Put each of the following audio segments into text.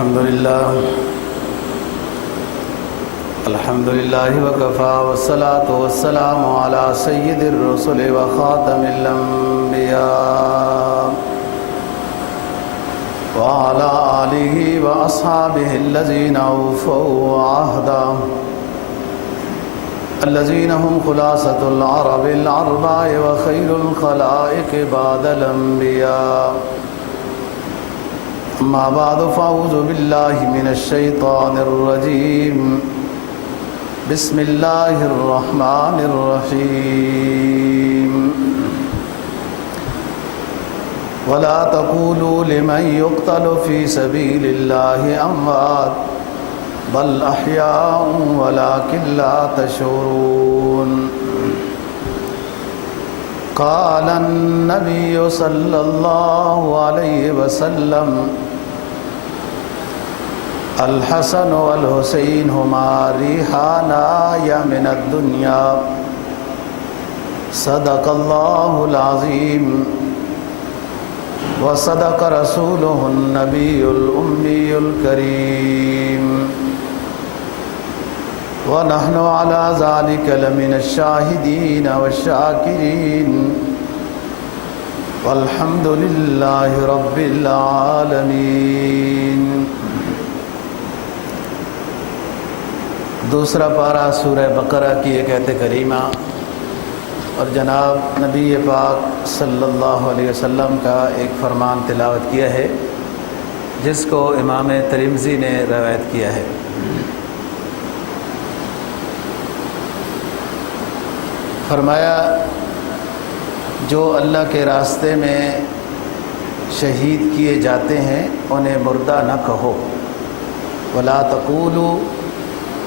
الحمد لله وكفى والصلاة والسلام على سيد الرسل وخاتم الأنبياء وعلى آله وأصحابه الذين أوفوا عهدا الذين هم خلاصة العرب الأربع وخير الخلائق بعد الأنبياء. أما بعد فأعوذ بالله من الشيطان الرجيم. بسم الله الرحمن الرحيم. ولا تقولوا لمن يقتل في سبيل الله أموات بل أحياء ولكن لا تشعرون. قال النبي صلى الله عليه وسلم الحسن والحسين هما ريحان آية من الدنيا. صدق الله العظيم وصدق رسوله النبي الأمي الكريم ونحن على ذلك لمن الشاهدين والشاكرين والحمد لله رب العالمين. دوسرا پارہ سورہ بقرہ کی ایک آیت کریمہ اور جناب نبی پاک صلی اللہ علیہ وسلم کا ایک فرمان تلاوت کیا ہے جس کو امام ترمذی نے روایت کیا ہے. فرمایا جو اللہ کے راستے میں شہید کیے جاتے ہیں انہیں مردہ نہ کہو. ولا تقولوا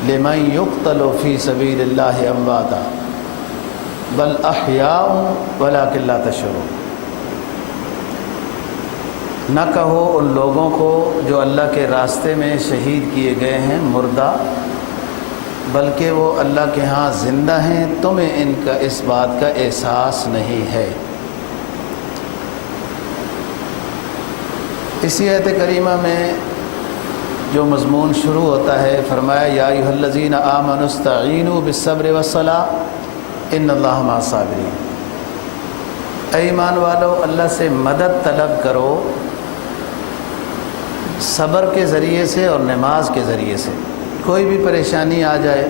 لمن يقتل في سبيل الله امواتا بل احیاء ولكن لا تشعرون. نہ کہو ان لوگوں کو جو اللہ کے راستے میں شہید کیے گئے ہیں مردہ، بلکہ وہ اللہ کے ہاں زندہ ہیں، تمہیں ان کا اس بات کا احساس نہیں ہے. اسی آیت کریمہ میں جو مضمون شروع ہوتا ہے فرمایا یا ایھا الذین آمنوا استعینوا بالصبر والصلاۃ ان اللہ مع الصابرین. اے ایمان والو اللہ سے مدد طلب کرو صبر کے ذریعے سے اور نماز کے ذریعے سے. کوئی بھی پریشانی آ جائے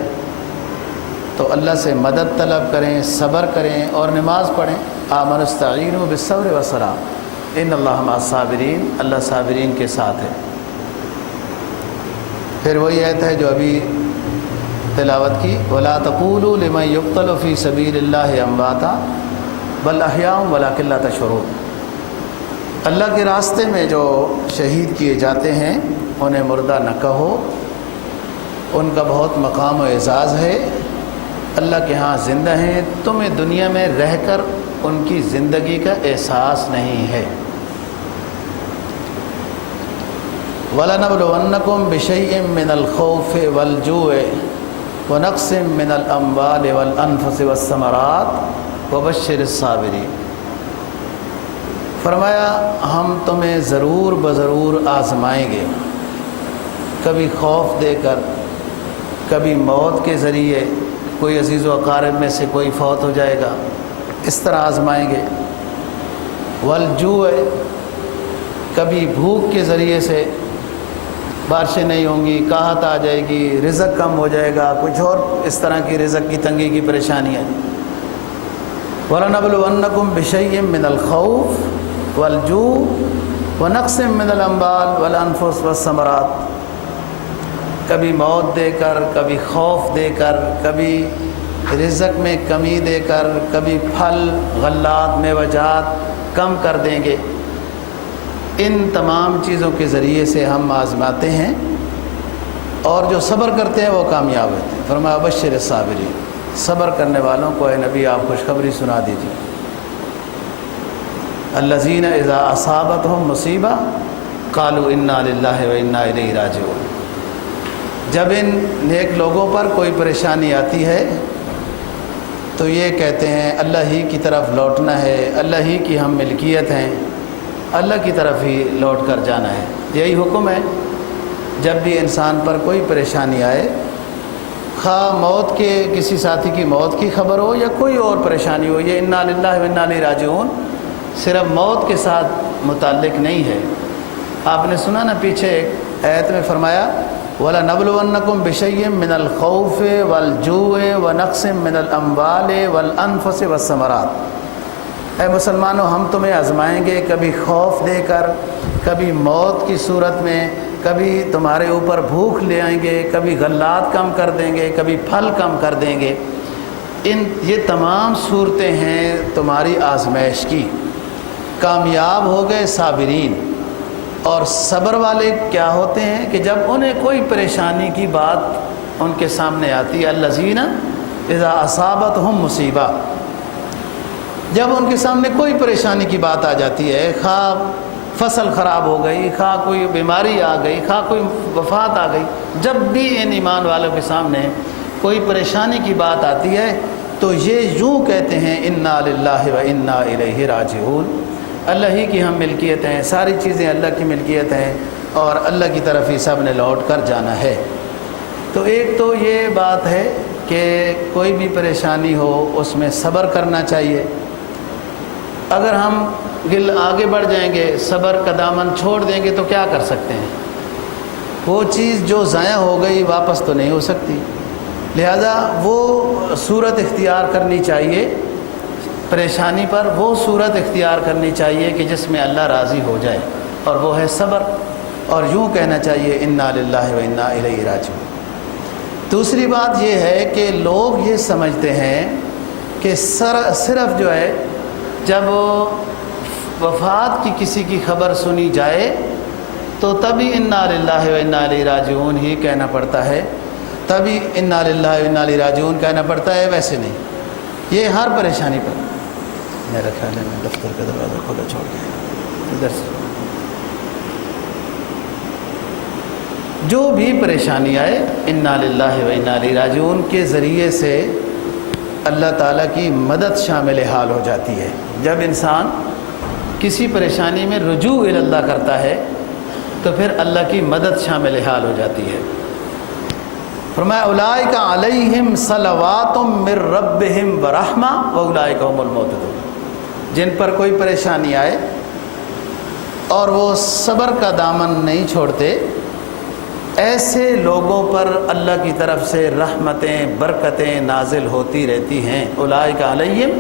تو اللہ سے مدد طلب کریں، صبر کریں اور نماز پڑھیں. آمنوا استعینوا بالصبر والصلاۃ ان اللہ مع الصابرین، اللہ صابرین کے ساتھ ہے. پھر وہی آیت ہے جو ابھی تلاوت کی ولا تقولوا لمن يقتل في سبيل الله امواتا بل احیاء ولكن لا تشعرون. اللہ کے راستے میں جو شہید کیے جاتے ہیں انہیں مردہ نہ کہو، ان کا بہت مقام و اعزاز ہے، اللہ کے ہاں زندہ ہیں، تمہیں دنیا میں رہ کر ان کی زندگی کا احساس نہیں ہے. وَلَنَبْلُوَنَّكُمْ بِشَيْءٍ مِّنَ الْخَوْفِ وَالْجُوعِ وَنَقْصٍ مِّنَ الْأَمْوَالِ وَالْأَنفُسِ وَالثَّمَرَاتِ وَبَشِّرِ الصَّابِرِينَ. فرمایا ہم تمہیں ضرور بضرور آزمائیں گے، کبھی خوف دے کر، کبھی موت کے ذریعے، کوئی عزیز و اقارب میں سے کوئی فوت ہو جائے گا، اس طرح آزمائیں گے. والجوع، کبھی بھوک کے ذریعے سے، بارشیں نہیں ہوں گی، قحط آ جائے گی، رزق کم ہو جائے گا، کچھ اور اس طرح کی رزق کی تنگی کی پریشانی ہے. وَلَنَبْلُوَنَّكُمْ بِشَيْءٍ مِّنَ الْخَوْفِ وَالْجُوعِ وَنَقْصٍ مِّنَ الْأَمْوَالِ وَالْأَنفُسِ وَالثَّمَرَاتِ. کبھی موت دے کر، کبھی خوف دے کر، کبھی رزق میں کمی دے کر، کبھی پھل غلات میوجات کم کر دیں گے. ان تمام چیزوں کے ذریعے سے ہم آزماتے ہیں اور جو صبر کرتے ہیں وہ کامیاب ہوتے ہیں. فرمایا بشر الصابرین، صبر کرنے والوں کو اے نبی آپ خوشخبری سنا دیجیے. الذین اذا اصابتہم مصیبہ قالوا انا للہ و انا الیہ راجعون. جب ان نیک لوگوں پر کوئی پریشانی آتی ہے تو یہ کہتے ہیں اللہ ہی کی طرف لوٹنا ہے، اللہ ہی کی ہم ملکیت ہیں، اللہ کی طرف ہی لوٹ کر جانا ہے. یہی حکم ہے جب بھی انسان پر کوئی پریشانی آئے، خواہ موت کے کسی ساتھی کی موت کی خبر ہو یا کوئی اور پریشانی ہو، یہ انا للہ و انا الیہ راجعون صرف موت کے ساتھ متعلق نہیں ہے۔ آپ نے سنا نا پیچھے ایک آیت میں فرمایا وَلَنَبْلُوَنَّكُمْ بِشَيْءٍ مِّنَ الْخَوْفِ وَالْجُوعِ وَنَقْصٍ مِّنَ الْأَمْوَالِ وَالْأَنفُسِ وَالثَّمَرَاتِ، اے مسلمانوں ہم تمہیں آزمائیں گے، کبھی خوف دے کر، کبھی موت کی صورت میں، کبھی تمہارے اوپر بھوک لے آئیں گے، کبھی غلات کم کر دیں گے، کبھی پھل کم کر دیں گے۔ یہ تمام صورتیں ہیں تمہاری آزمائش کی۔ کامیاب ہو گئے صابرین، اور صبر والے کیا ہوتے ہیں کہ جب انہیں کوئی پریشانی کی بات ان کے سامنے آتی ہے، الذین اذا اصابتہم مصیبہ، جب ان کے سامنے کوئی پریشانی کی بات آ جاتی ہے، خواہ فصل خراب ہو گئی، خواہ کوئی بیماری آ گئی، خواہ کوئی وفات آ گئی، جب بھی ان ایمان والوں کے سامنے کوئی پریشانی کی بات آتی ہے تو یہ یوں کہتے ہیں انا للہ و انا الیہ راجعون، اللہ ہی کی ہم ملکیت ہیں، ساری چیزیں اللہ کی ملکیت ہیں اور اللہ کی طرف ہی سب نے لوٹ کر جانا ہے۔ تو ایک تو یہ بات ہے کہ کوئی بھی پریشانی ہو اس میں صبر کرنا چاہیے۔ اگر ہم آگے بڑھ جائیں گے، صبر کا دامن چھوڑ دیں گے تو کیا کر سکتے ہیں؟ وہ چیز جو ضائع ہو گئی واپس تو نہیں ہو سکتی، لہذا وہ صورت اختیار کرنی چاہیے پریشانی پر، وہ صورت اختیار کرنی چاہیے کہ جس میں اللہ راضی ہو جائے، اور وہ ہے صبر، اور یوں کہنا چاہیے انا للہ و انا الیہ راجعون۔ دوسری بات یہ ہے کہ لوگ یہ سمجھتے ہیں کہ صرف جو ہے جب وفات کی کسی کی خبر سنی جائے تو تبھی انا للہ و انا الیہ راجعون ہی کہنا پڑتا ہے، تبھی انا للہ و انا الیہ راجعون کہنا پڑتا ہے، ویسے نہیں۔ یہ ہر پریشانی پر، میرا خیال ہے میں دفتر کا دروازہ کھولا چھوڑ گیا، ادھر سے جو بھی پریشانی آئے انا للہ و انا الیہ راجعون کے ذریعے سے اللہ تعالیٰ کی مدد شامل حال ہو جاتی ہے۔ جب انسان کسی پریشانی میں رجوع الی اللہ کرتا ہے تو پھر اللہ کی مدد شامل حال ہو جاتی ہے۔ فرمایا اولئک علیہم صلوات من ربہم ورحمہ واولئک هم المہتدون، جن پر کوئی پریشانی آئے اور وہ صبر کا دامن نہیں چھوڑتے، ایسے لوگوں پر اللہ کی طرف سے رحمتیں برکتیں نازل ہوتی رہتی ہیں۔ اولئک علیہم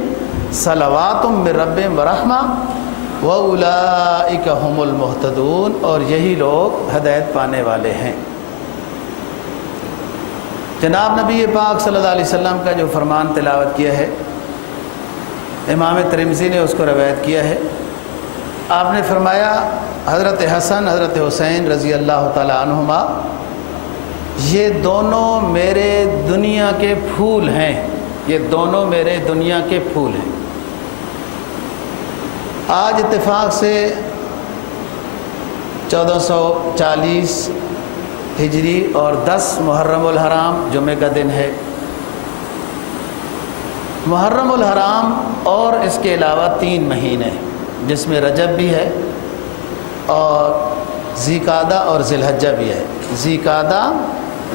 صلوات من ربہم ورحمہ واولئک هم المہتدون، اور یہی لوگ ہدایت پانے والے ہیں۔ جناب نبی پاک صلی اللہ علیہ وسلم کا جو فرمان تلاوت کیا ہے، امام ترمذی نے اس کو روایت کیا ہے، آپ نے فرمایا حضرت حسن حضرت حسین رضی اللہ تعالی عنہما یہ دونوں میرے دنیا کے پھول ہیں، یہ دونوں میرے دنیا کے پھول ہیں۔ آج اتفاق سے 1440 ہجری اور 10 محرم الحرام جمعہ کا دن ہے۔ محرم الحرام اور اس کے علاوہ 3 مہینے جس میں رجب بھی ہے اور ذی قعدہ اور ذی الحجہ بھی ہے۔ ذی قعدہ،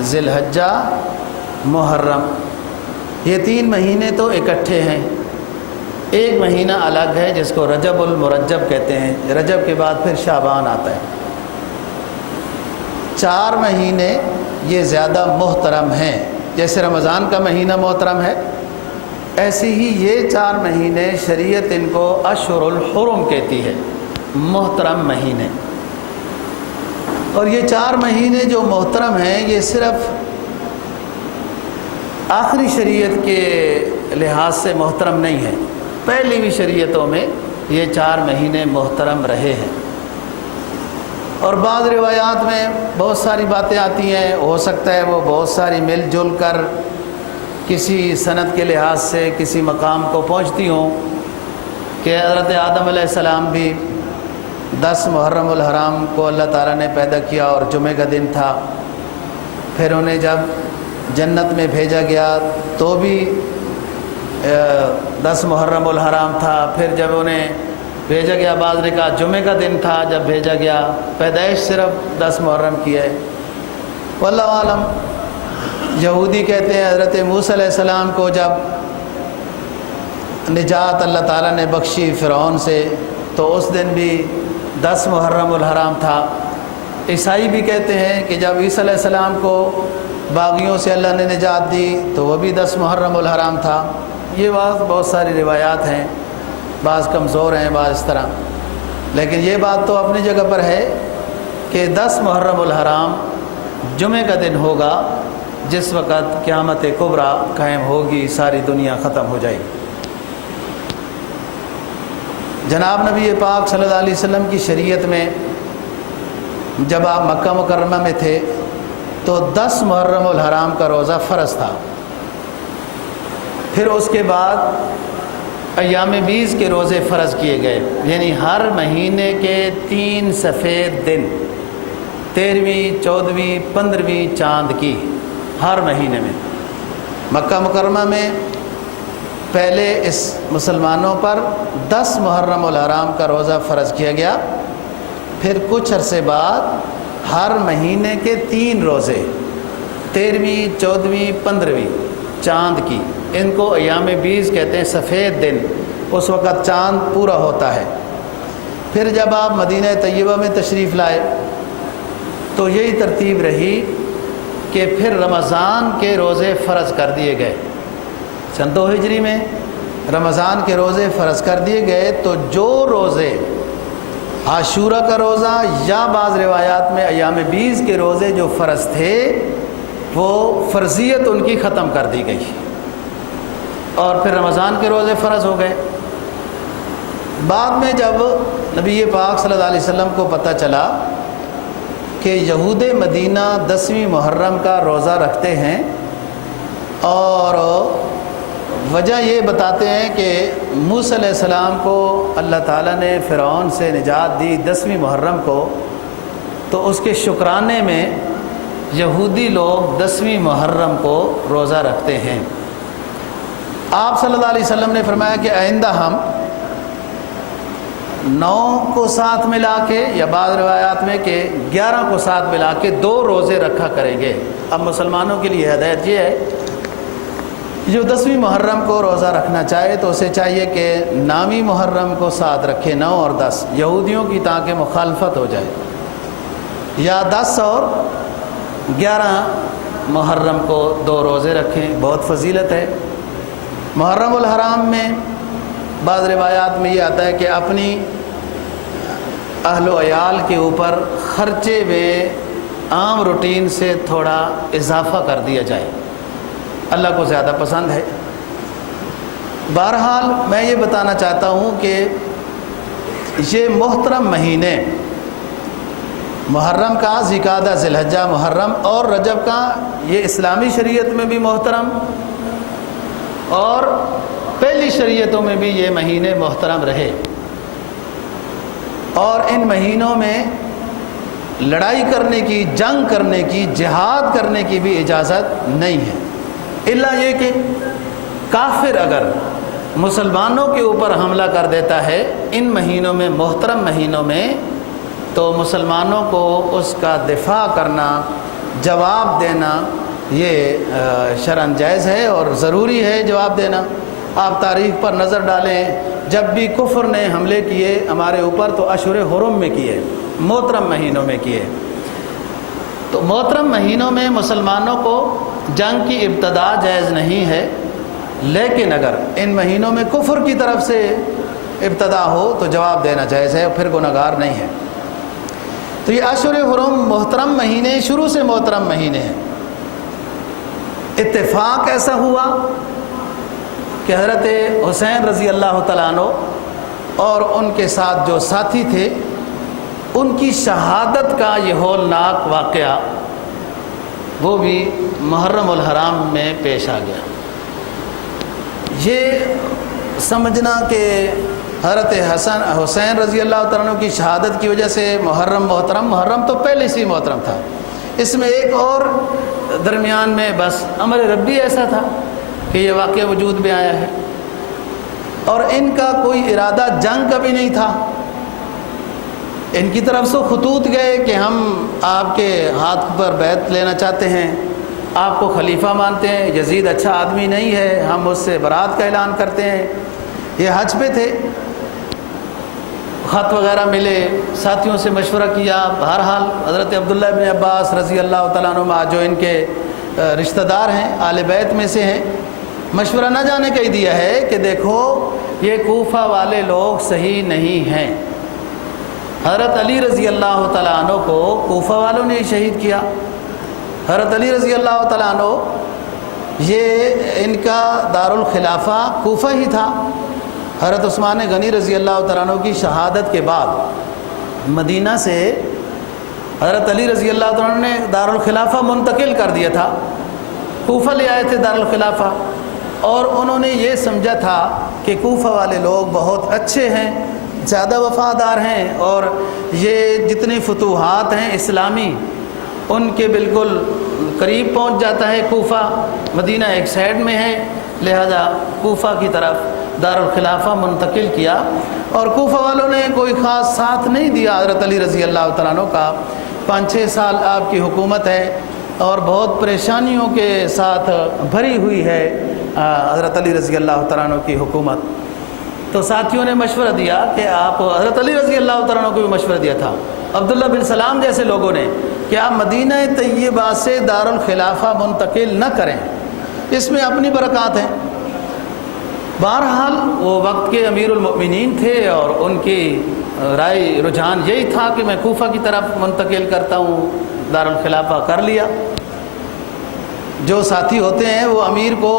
ذی الحجہ، محرم، یہ 3 مہینے تو اکٹھے ہیں۔ ایک مہینہ الگ ہے جس کو رجب المرجب کہتے ہیں، رجب کے بعد پھر شعبان آتا ہے۔ 4 مہینے یہ زیادہ محترم ہیں، جیسے رمضان کا مہینہ محترم ہے، ایسی ہی یہ 4 مہینے شریعت ان کو اشہر الحرم کہتی ہے، محترم مہینے۔ اور یہ 4 مہینے جو محترم ہیں یہ صرف آخری شریعت کے لحاظ سے محترم نہیں ہے، پہلی بھی شریعتوں میں یہ 4 مہینے محترم رہے ہیں۔ اور بعض روایات میں بہت ساری باتیں آتی ہیں، ہو سکتا ہے وہ بہت ساری مل جل کر کسی سند کے لحاظ سے کسی مقام کو پہنچتی ہوں کہ حضرت آدم علیہ السلام بھی 10 محرم الحرام کو اللہ تعالیٰ نے پیدا کیا اور جمعہ کا دن تھا، پھر انہیں جب جنت میں بھیجا گیا تو بھی 10 محرم الحرام تھا، پھر جب انہیں بھیجا گیا بعض نے کہا جمعہ کا دن تھا جب بھیجا گیا، پیدائش صرف 10 محرم کی ہے۔ واللہ عالم۔ یہودی کہتے ہیں حضرت موسیٰ علیہ السلام کو جب نجات اللہ تعالیٰ نے بخشی فرعون سے تو اس دن بھی 10 محرم الحرام تھا۔ عیسائی بھی کہتے ہیں کہ جب عیسیٰ علیہ السلام کو باغیوں سے اللہ نے نجات دی تو وہ بھی 10 محرم الحرام تھا۔ یہ بہت ساری روایات ہیں، بعض کمزور ہیں، بعض اس طرح، لیکن یہ بات تو اپنی جگہ پر ہے کہ 10 محرم الحرام جمعہ کا دن ہوگا جس وقت قیامت کبریٰ قائم ہوگی، ساری دنیا ختم ہو جائے گی۔ جناب نبی پاک صلی اللہ علیہ وسلم کی شریعت میں جب آپ مکہ مکرمہ میں تھے تو 10 محرم الحرام کا روزہ فرض تھا۔ پھر اس کے بعد ایام بیس کے روزے فرض کیے گئے، یعنی ہر مہینے کے 3 سفید دن، 13ویں 14ویں 15ویں چاند کی، ہر مہینے میں۔ مکہ مکرمہ میں پہلے اس مسلمانوں پر 10 محرم الحرام کا روزہ فرض کیا گیا، پھر کچھ عرصے بعد ہر مہینے کے 3 روزے، 13ویں 14ویں 15ویں چاند کی، ان کو ایام بیس کہتے ہیں، سفید دن، اس وقت چاند پورا ہوتا ہے۔ پھر جب آپ مدینہ طیبہ میں تشریف لائے تو یہی ترتیب رہی کہ پھر رمضان کے روزے فرض کر دیے گئے۔ سن 2 ہجری میں رمضان کے روزے فرض کر دیے گئے، تو جو روزے عاشورہ کا روزہ یا بعض روایات میں ایام بیس کے روزے جو فرض تھے وہ فرضیت ان کی ختم کر دی گئی، اور پھر رمضان کے روزے فرض ہو گئے۔ بعد میں جب نبی پاک صلی اللہ علیہ وسلم کو پتہ چلا کہ یہود مدینہ 10ویں محرم کا روزہ رکھتے ہیں، اور وجہ یہ بتاتے ہیں کہ موسیٰ علیہ السلام کو اللہ تعالیٰ نے فرعون سے نجات دی 10ویں محرم کو، تو اس کے شکرانے میں یہودی لوگ 10ویں محرم کو روزہ رکھتے ہیں۔ آپ صلی اللہ علیہ وسلم نے فرمایا کہ آئندہ ہم 9 کو ساتھ ملا کے، یا بعض روایات میں کہ 11 کو ساتھ ملا کے 2 روزے رکھا کریں گے۔ اب مسلمانوں کے لیے ہدایت یہ ہے، جو 10ویں محرم کو روزہ رکھنا چاہے تو اسے چاہیے کہ 9ویں محرم کو ساتھ رکھے، 9 اور 10 یہودیوں کی تاکہ مخالفت ہو جائے، یا 10 اور 11 محرم کو 2 روزے رکھیں، بہت فضیلت ہے۔ محرم الحرام میں بعض روایات میں یہ آتا ہے کہ اپنی اہل و عیال کے اوپر خرچے میں عام روٹین سے تھوڑا اضافہ کر دیا جائے، اللہ کو زیادہ پسند ہے۔ بہرحال میں یہ بتانا چاہتا ہوں کہ یہ محترم مہینے، محرم کا ذی-القعدہ، ذی الحجہ، محرم اور رجب کا، یہ اسلامی شریعت میں بھی محترم اور پہلی شریعتوں میں بھی یہ مہینے محترم رہے، اور ان مہینوں میں لڑائی کرنے کی، جنگ کرنے کی، جہاد کرنے کی بھی اجازت نہیں ہے، الا یہ کہ کافر اگر مسلمانوں کے اوپر حملہ کر دیتا ہے ان مہینوں میں، محترم مہینوں میں، تو مسلمانوں کو اس کا دفاع کرنا، جواب دینا، یہ شرعاً جائز ہے اور ضروری ہے جواب دینا۔ آپ تاریخ پر نظر ڈالیں، جب بھی کفر نے حملے کیے ہمارے اوپر تو اشہر حرم میں کیے، محترم مہینوں میں کیے۔ تو محترم مہینوں میں مسلمانوں کو جنگ کی ابتدا جائز نہیں ہے، لیکن اگر ان مہینوں میں کفر کی طرف سے ابتدا ہو تو جواب دینا جائز ہے، اور پھر گنہگار نہیں ہے۔ تو یہ اشہر حرم محترم مہینے، شروع سے محترم مہینے ہیں۔ اتفاق ایسا ہوا کہ حضرت حسین رضی اللہ تعالیٰ عنہ اور ان کے ساتھ جو ساتھی تھے ان کی شہادت کا یہ ہولناک واقعہ وہ بھی محرم الحرام میں پیش آ گیا۔ یہ سمجھنا کہ حضرت حسین رضی اللہ تعالیٰ عنہ کی شہادت کی وجہ سے محرم محترم، محرم تو پہلے سے ہی محترم تھا، اس میں ایک اور درمیان میں بس امر ربی ایسا تھا کہ یہ واقعہ وجود میں آیا ہے، اور ان کا کوئی ارادہ جنگ کا بھی نہیں تھا، ان کی طرف سے خطوط گئے کہ ہم آپ کے ہاتھ پر بیعت لینا چاہتے ہیں، آپ کو خلیفہ مانتے ہیں، یزید اچھا آدمی نہیں ہے، ہم اس سے برات کا اعلان کرتے ہیں۔ یہ حج پہ تھے، خط وغیرہ ملے، ساتھیوں سے مشورہ کیا۔ بہرحال حضرت عبداللہ بن عباس رضی اللہ تعالیٰ عنہما جو ان کے رشتہ دار ہیں، آل بیت میں سے ہیں، مشورہ نہ جانے کا ہی دیا ہے کہ دیکھو یہ کوفہ والے لوگ صحیح نہیں ہیں۔ حضرت علی رضی اللہ تعالیٰ عنہ کو کوفہ والوں نے شہید کیا۔ حضرت علی رضی اللہ تعالیٰ عنہ یہ ان کا دارالخلافہ کوفہ ہی تھا۔ حضرت عثمان غنی رضی اللہ تعالیٰ عنہ کی شہادت کے بعد مدینہ سے حضرت علی رضی اللہ تعالیٰ عنہ نے دارالخلافہ منتقل کر دیا تھا، کوفہ لے آئے تھے دارالخلافہ، اور انہوں نے یہ سمجھا تھا کہ کوفہ والے لوگ بہت اچھے ہیں، زیادہ وفادار ہیں، اور یہ جتنی فتوحات ہیں اسلامی ان کے بالکل قریب پہنچ جاتا ہے کوفہ، مدینہ ایک سائیڈ میں ہے، لہذا کوفہ کی طرف دارالخلافہ منتقل کیا۔ اور کوفہ والوں نے کوئی خاص ساتھ نہیں دیا حضرت علی رضی اللہ تعالیٰ عنہ کا۔ 5-6 سال آپ کی حکومت ہے اور بہت پریشانیوں کے ساتھ بھری ہوئی ہے حضرت علی رضی اللہ تعالیٰ عنہ کی حکومت۔ تو ساتھیوں نے مشورہ دیا کہ آپ، حضرت علی رضی اللہ تعالیٰ عنہ کو بھی مشورہ دیا تھا، عبداللہ بن سلام جیسے لوگوں نے، کہ آپ مدینہ طیبہ سے دارالخلافہ منتقل نہ کریں، اس میں اپنی برکات ہیں۔ بہرحال وہ وقت کے امیر المؤمنین تھے اور ان کی رائے رجحان یہی تھا کہ میں کوفہ کی طرف منتقل کرتا ہوں، دارالخلافہ کر لیا۔ جو ساتھی ہوتے ہیں وہ امیر کو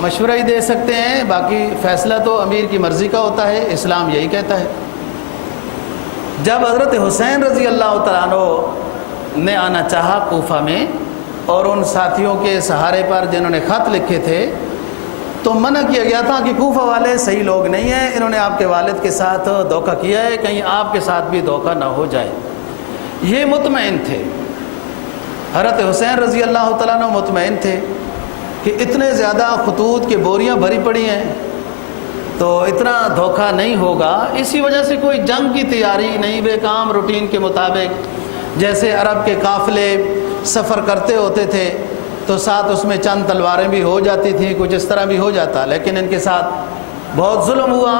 مشورہ ہی دے سکتے ہیں، باقی فیصلہ تو امیر کی مرضی کا ہوتا ہے، اسلام یہی کہتا ہے۔ جب حضرت حسین رضی اللہ تعالیٰ عنہ نے آنا چاہا کوفہ میں، اور ان ساتھیوں کے سہارے پر جنہوں نے خط لکھے تھے، تو منع کیا گیا تھا کہ کوفہ والے صحیح لوگ نہیں ہیں، انہوں نے آپ کے والد کے ساتھ دھوکہ کیا ہے، کہیں آپ کے ساتھ بھی دھوکہ نہ ہو جائے۔ یہ مطمئن تھے، حضرت حسین رضی اللہ تعالیٰ عنہ مطمئن تھے کہ اتنے زیادہ خطوط کے بوریاں بھری پڑی ہیں تو اتنا دھوکہ نہیں ہوگا، اسی وجہ سے کوئی جنگ کی تیاری نہیں، بے کام روٹین کے مطابق جیسے عرب کے قافلے سفر کرتے ہوتے تھے تو ساتھ اس میں چند تلواریں بھی ہو جاتی تھیں، کچھ اس طرح بھی ہو جاتا، لیکن ان کے ساتھ بہت ظلم ہوا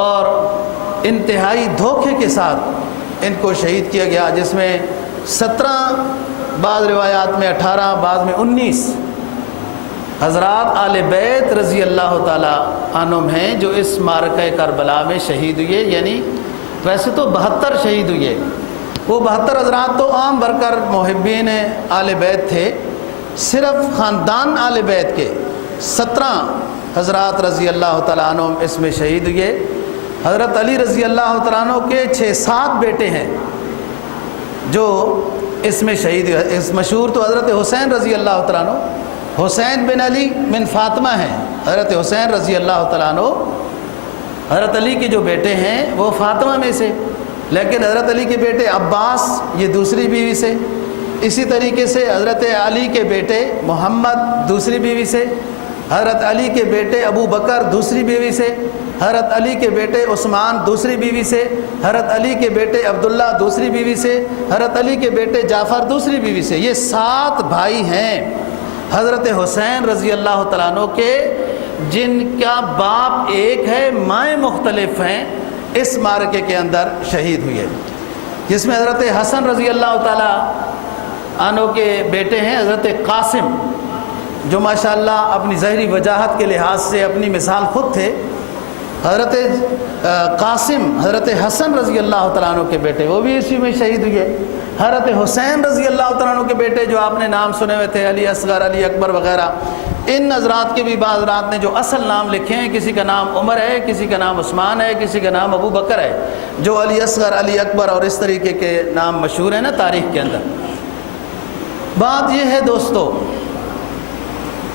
اور انتہائی دھوکے کے ساتھ ان کو شہید کیا گیا، جس میں 17، بعض روایات میں 18، بعض میں 19 حضرات آل بیت رضی اللہ تعالیٰ عنہم ہیں جو اس معرکہ کربلا میں شہید ہوئے۔ یعنی ویسے تو 72 شہید ہوئے، وہ 72 حضرات تو عام برکر محبین آل بیت تھے، صرف خاندان آل بیت کے 17 حضرات رضی اللہ تعالیٰ عنہم اس میں شہید ہوئے۔ حضرت علی رضی اللہ تعالیٰ عنہ کے 6-7 بیٹے ہیں جو اس میں شہید ہوئے۔ اس مشہور تو حضرت حسین رضی اللہ تعالیٰ عنہ، حسین بن علی بن فاطمہ ہیں، حضرت حسین رضی اللہ تعالیٰ عنہ حضرت علی کے جو بیٹے ہیں وہ فاطمہ میں سے، لیکن حضرت علی کے بیٹے عباس یہ دوسری بیوی سے، اسی طریقے سے حضرت علی کے بیٹے محمد دوسری بیوی سے، حضرت علی کے بیٹے ابو بکر دوسری بیوی سے، حضرت علی کے بیٹے عثمان دوسری بیوی سے، حضرت علی کے بیٹے عبداللہ دوسری بیوی سے، حضرت علی کے بیٹے جعفر دوسری بیوی سے۔ یہ 7 بھائی ہیں حضرت حسین رضی اللہ تعالیٰ عنہ کے، جن کا باپ ایک ہے، مائیں مختلف ہیں، اس معرکے کے اندر شہید ہوئے، جس میں حضرت حسن رضی اللہ تعالیٰ عنہ کے بیٹے ہیں حضرت قاسم، جو ماشاءاللہ اپنی ظاہری وجاہت کے لحاظ سے اپنی مثال خود تھے۔ حضرت قاسم حضرت حسن رضی اللہ تعالیٰ عنہ کے بیٹے، وہ بھی اسی میں شہید ہوئے۔ حضرت حسین رضی اللہ تعالیٰ عنہ کے بیٹے جو آپ نے نام سنے ہوئے تھے، علی اصغر، علی اکبر وغیرہ، ان حضرات کے بھی بعض حضرات نے جو اصل نام لکھے ہیں، کسی کا نام عمر ہے، کسی کا نام عثمان ہے، کسی کا نام ابو بکر ہے، جو علی اصغر، علی اکبر اور اس طریقے کے نام مشہور ہیں نا تاریخ کے اندر۔ بات یہ ہے دوستو،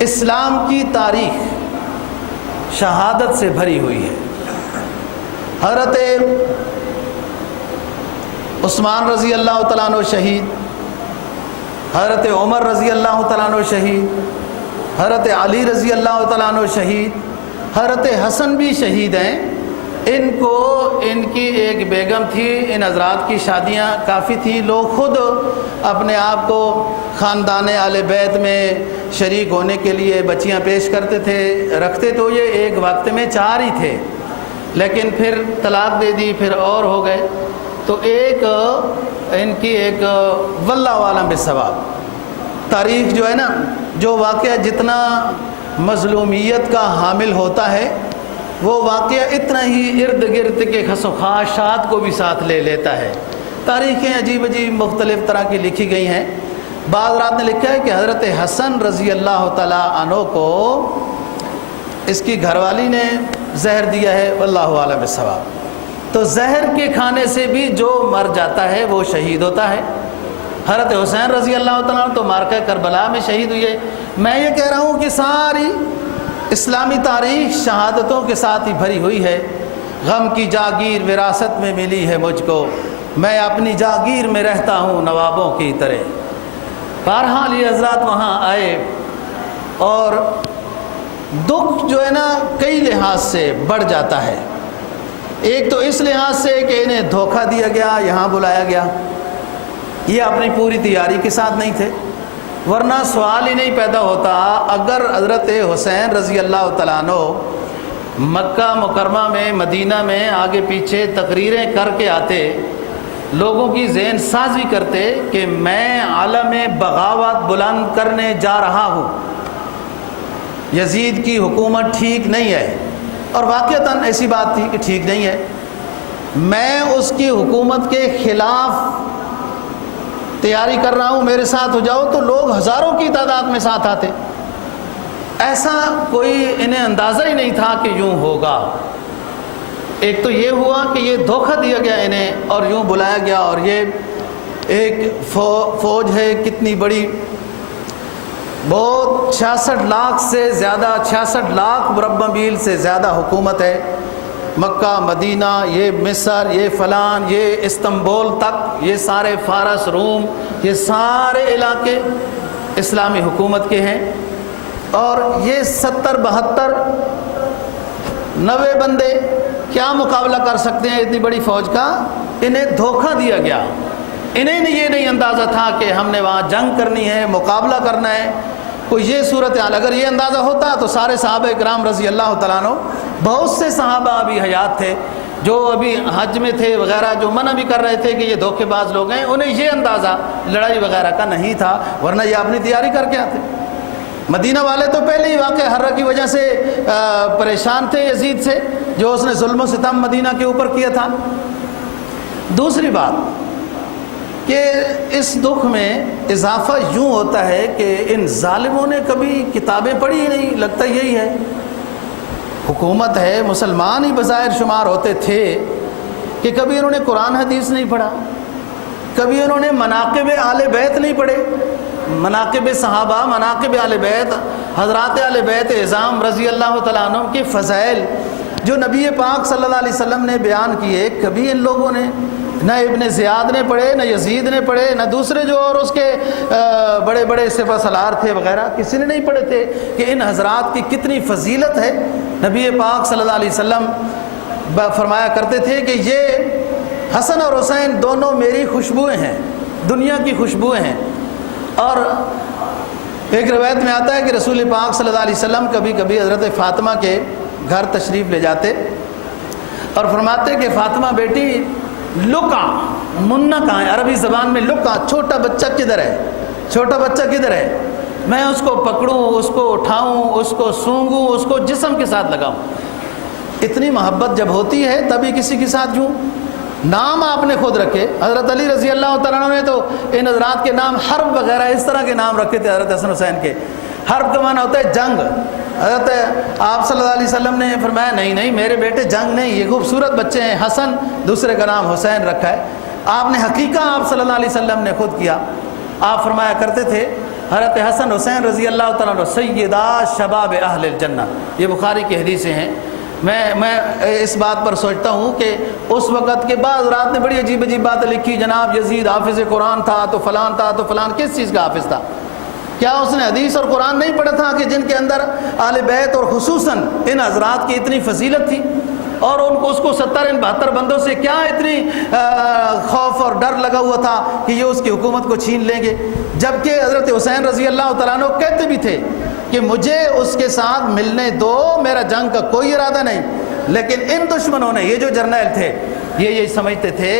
اسلام کی تاریخ شہادت سے بھری ہوئی ہے۔ حضرت عثمان رضی اللہ تعالیٰ عنہ شہید، حضرت عمر رضی اللہ تعالیٰ عنہ شہید، حضرت علی رضی اللہ تعالیٰ عنہ شہید، حضرت حسن بھی شہید ہیں، ان کو ان کی ایک بیگم تھی، ان حضرات کی شادیاں کافی تھیں، لوگ خود اپنے آپ کو خاندان اہل بیت میں شریک ہونے کے لیے بچیاں پیش کرتے تھے، رکھتے تو یہ ایک وقت میں 4 ہی تھے، لیکن پھر طلاق دے دی، پھر اور ہو گئے۔ تو ایک ان کی ایک واللہ عالم بالصواب تاریخ جو ہے نا، جو واقعہ جتنا مظلومیت کا حامل ہوتا ہے وہ واقعہ اتنا ہی ارد گرد کے خسوخاشات کو بھی ساتھ لے لیتا ہے۔ تاریخیں عجیب عجیب مختلف طرح کی لکھی گئی ہیں۔ بعض رات نے لکھا ہے کہ حضرت حسن رضی اللہ تعالیٰ عنہ کو اس کی گھر والی نے زہر دیا ہے، واللہ اعلم بالصواب۔ تو زہر کے کھانے سے بھی جو مر جاتا ہے وہ شہید ہوتا ہے۔ حضرت حسین رضی اللہ تعالیٰ عنہ تو مارکہ کربلا میں شہید ہوئے۔ میں یہ کہہ رہا ہوں کہ ساری اسلامی تاریخ شہادتوں کے ساتھ ہی بھری ہوئی ہے۔ غم کی جاگیر وراثت میں ملی ہے مجھ کو، میں اپنی جاگیر میں رہتا ہوں نوابوں کی طرح۔ بہرحال یہ حضرات وہاں آئے اور دکھ جو ہے نا کئی لحاظ سے بڑھ جاتا ہے۔ ایک تو اس لحاظ سے کہ انہیں دھوکہ دیا گیا، یہاں بلایا گیا، یہ اپنی پوری تیاری کے ساتھ نہیں تھے، ورنہ سوال ہی نہیں پیدا ہوتا اگر حضرت حسین رضی اللہ تعالیٰ عنہ مکہ مکرمہ میں مدینہ میں آگے پیچھے تقریریں کر کے آتے، لوگوں کی ذہن سازی کرتے کہ میں عالم بغاوت بلند کرنے جا رہا ہوں، یزید کی حکومت ٹھیک نہیں ہے، اور واقعتاً ایسی بات تھی کہ ٹھیک نہیں ہے، میں اس کی حکومت کے خلاف تیاری کر رہا ہوں، میرے ساتھ ہو جاؤ، تو لوگ ہزاروں کی تعداد میں ساتھ آتے۔ ایسا کوئی انہیں اندازہ ہی نہیں تھا کہ یوں ہوگا۔ ایک تو یہ ہوا کہ یہ دھوکہ دیا گیا انہیں اور یوں بلایا گیا، اور یہ ایک فوج ہے کتنی بڑی، بہت 66 لاکھ سے زیادہ، 66 لاکھ مربع میل سے زیادہ حکومت ہے، مکہ مدینہ، یہ مصر، یہ فلان، یہ استنبول تک، یہ سارے فارس، روم، یہ سارے علاقے اسلامی حکومت کے ہیں، اور یہ 70 72 90 بندے کیا مقابلہ کر سکتے ہیں اتنی بڑی فوج کا؟ انہیں دھوکہ دیا گیا۔ انہیں یہ نہیں اندازہ تھا کہ ہم نے وہاں جنگ کرنی ہے، مقابلہ کرنا ہے، کوئی یہ صورتحال۔ اگر یہ اندازہ ہوتا تو سارے صحابہ کرام رضی اللہ تعالیٰ عنہ، بہت سے صحابہ ابھی حیات تھے جو ابھی حج میں تھے وغیرہ، جو منع بھی کر رہے تھے کہ یہ دھوکے باز لوگ ہیں، انہیں یہ اندازہ لڑائی وغیرہ کا نہیں تھا، ورنہ یہ اپنی تیاری کر کے آتے۔ مدینہ والے تو پہلے ہی واقع حرہ کی وجہ سے پریشان تھے یزید سے، جو اس نے ظلم و ستم مدینہ کے اوپر کیا تھا۔ دوسری بات کہ اس دکھ میں اضافہ یوں ہوتا ہے کہ ان ظالموں نے کبھی کتابیں پڑھی ہی نہیں، لگتا یہی ہے، حکومت ہے، مسلمان ہی بظاہر شمار ہوتے تھے، کہ کبھی انہوں نے قرآن حدیث نہیں پڑھا، کبھی انہوں نے مناقب اہل بیت نہیں پڑھے، مناقب صحابہ، مناقب اہل بیت، حضرات اہل بیت اعظام رضی اللہ تعالیٰ عنہ کے فضائل جو نبی پاک صلی اللہ علیہ وسلم نے بیان کیے، کبھی ان لوگوں نے نہ ابن زیاد نے پڑھے، نہ یزید نے پڑھے، نہ دوسرے جو اور اس کے بڑے بڑے سپہ سالار تھے وغیرہ، کسی نے نہیں پڑھے تھے کہ ان حضرات کی کتنی فضیلت ہے۔ نبی پاک صلی اللہ علیہ وسلم فرمایا کرتے تھے کہ یہ حسن اور حسین دونوں میری خوشبوئیں ہیں، دنیا کی خوشبوئیں ہیں۔ اور ایک روایت میں آتا ہے کہ رسول پاک صلی اللہ علیہ وسلم کبھی کبھی حضرت فاطمہ کے گھر تشریف لے جاتے اور فرماتے کہ فاطمہ بیٹی لکا، منا کہاں ہے؟ عربی زبان میں لکا، چھوٹا بچہ کدھر ہے، چھوٹا بچہ کدھر ہے، میں اس کو پکڑوں، اس کو اٹھاؤں، اس کو سونگوں، اس کو جسم کے ساتھ لگاؤں۔ اتنی محبت جب ہوتی ہے تبھی کسی کے ساتھ یوں۔ نام آپ نے خود رکھے، حضرت علی رضی اللہ تعالیٰ عنہ نے تو ان حضرات کے نام حرب وغیرہ اس طرح کے نام رکھے تھے حضرت حسن حسین کے۔ حرب کا معنی ہوتا ہے جنگ۔ حضرت آپ صلی اللہ علیہ وسلم نے فرمایا نہیں نہیں میرے بیٹے جنگ نہیں، یہ خوبصورت بچے ہیں، حسن دوسرے کا نام حسین رکھا ہے۔ آپ نے حقیقہ آپ صلی اللہ علیہ وسلم نے خود کیا۔ آپ فرمایا کرتے تھے حضرت حسن حسین رضی اللہ تعالیٰ عنہ سیدہ شباب اہل الجنہ، یہ بخاری کی حدیثیں ہیں۔ میں اس بات پر سوچتا ہوں کہ اس وقت کے بعد رات نے بڑی عجیب عجیب باتیں لکھی، جناب یزید حافظ قرآن تھا تو فلان تھا تو فلان، کس چیز کا حافظ تھا؟ کیا اس نے حدیث اور قرآن نہیں پڑھا تھا کہ جن کے اندر اہل بیت اور خصوصاً ان حضرات کی اتنی فضیلت تھی؟ اور ان کو اس کو 70-72 بندوں سے کیا اتنی خوف اور ڈر لگا ہوا تھا کہ یہ اس کی حکومت کو چھین لیں گے، جبکہ حضرت حسین رضی اللہ تعالیٰ عنہ کہتے بھی تھے کہ مجھے اس کے ساتھ ملنے دو، میرا جنگ کا کوئی ارادہ نہیں۔ لیکن ان دشمنوں نے، یہ جو جرنیل تھے، یہ سمجھتے تھے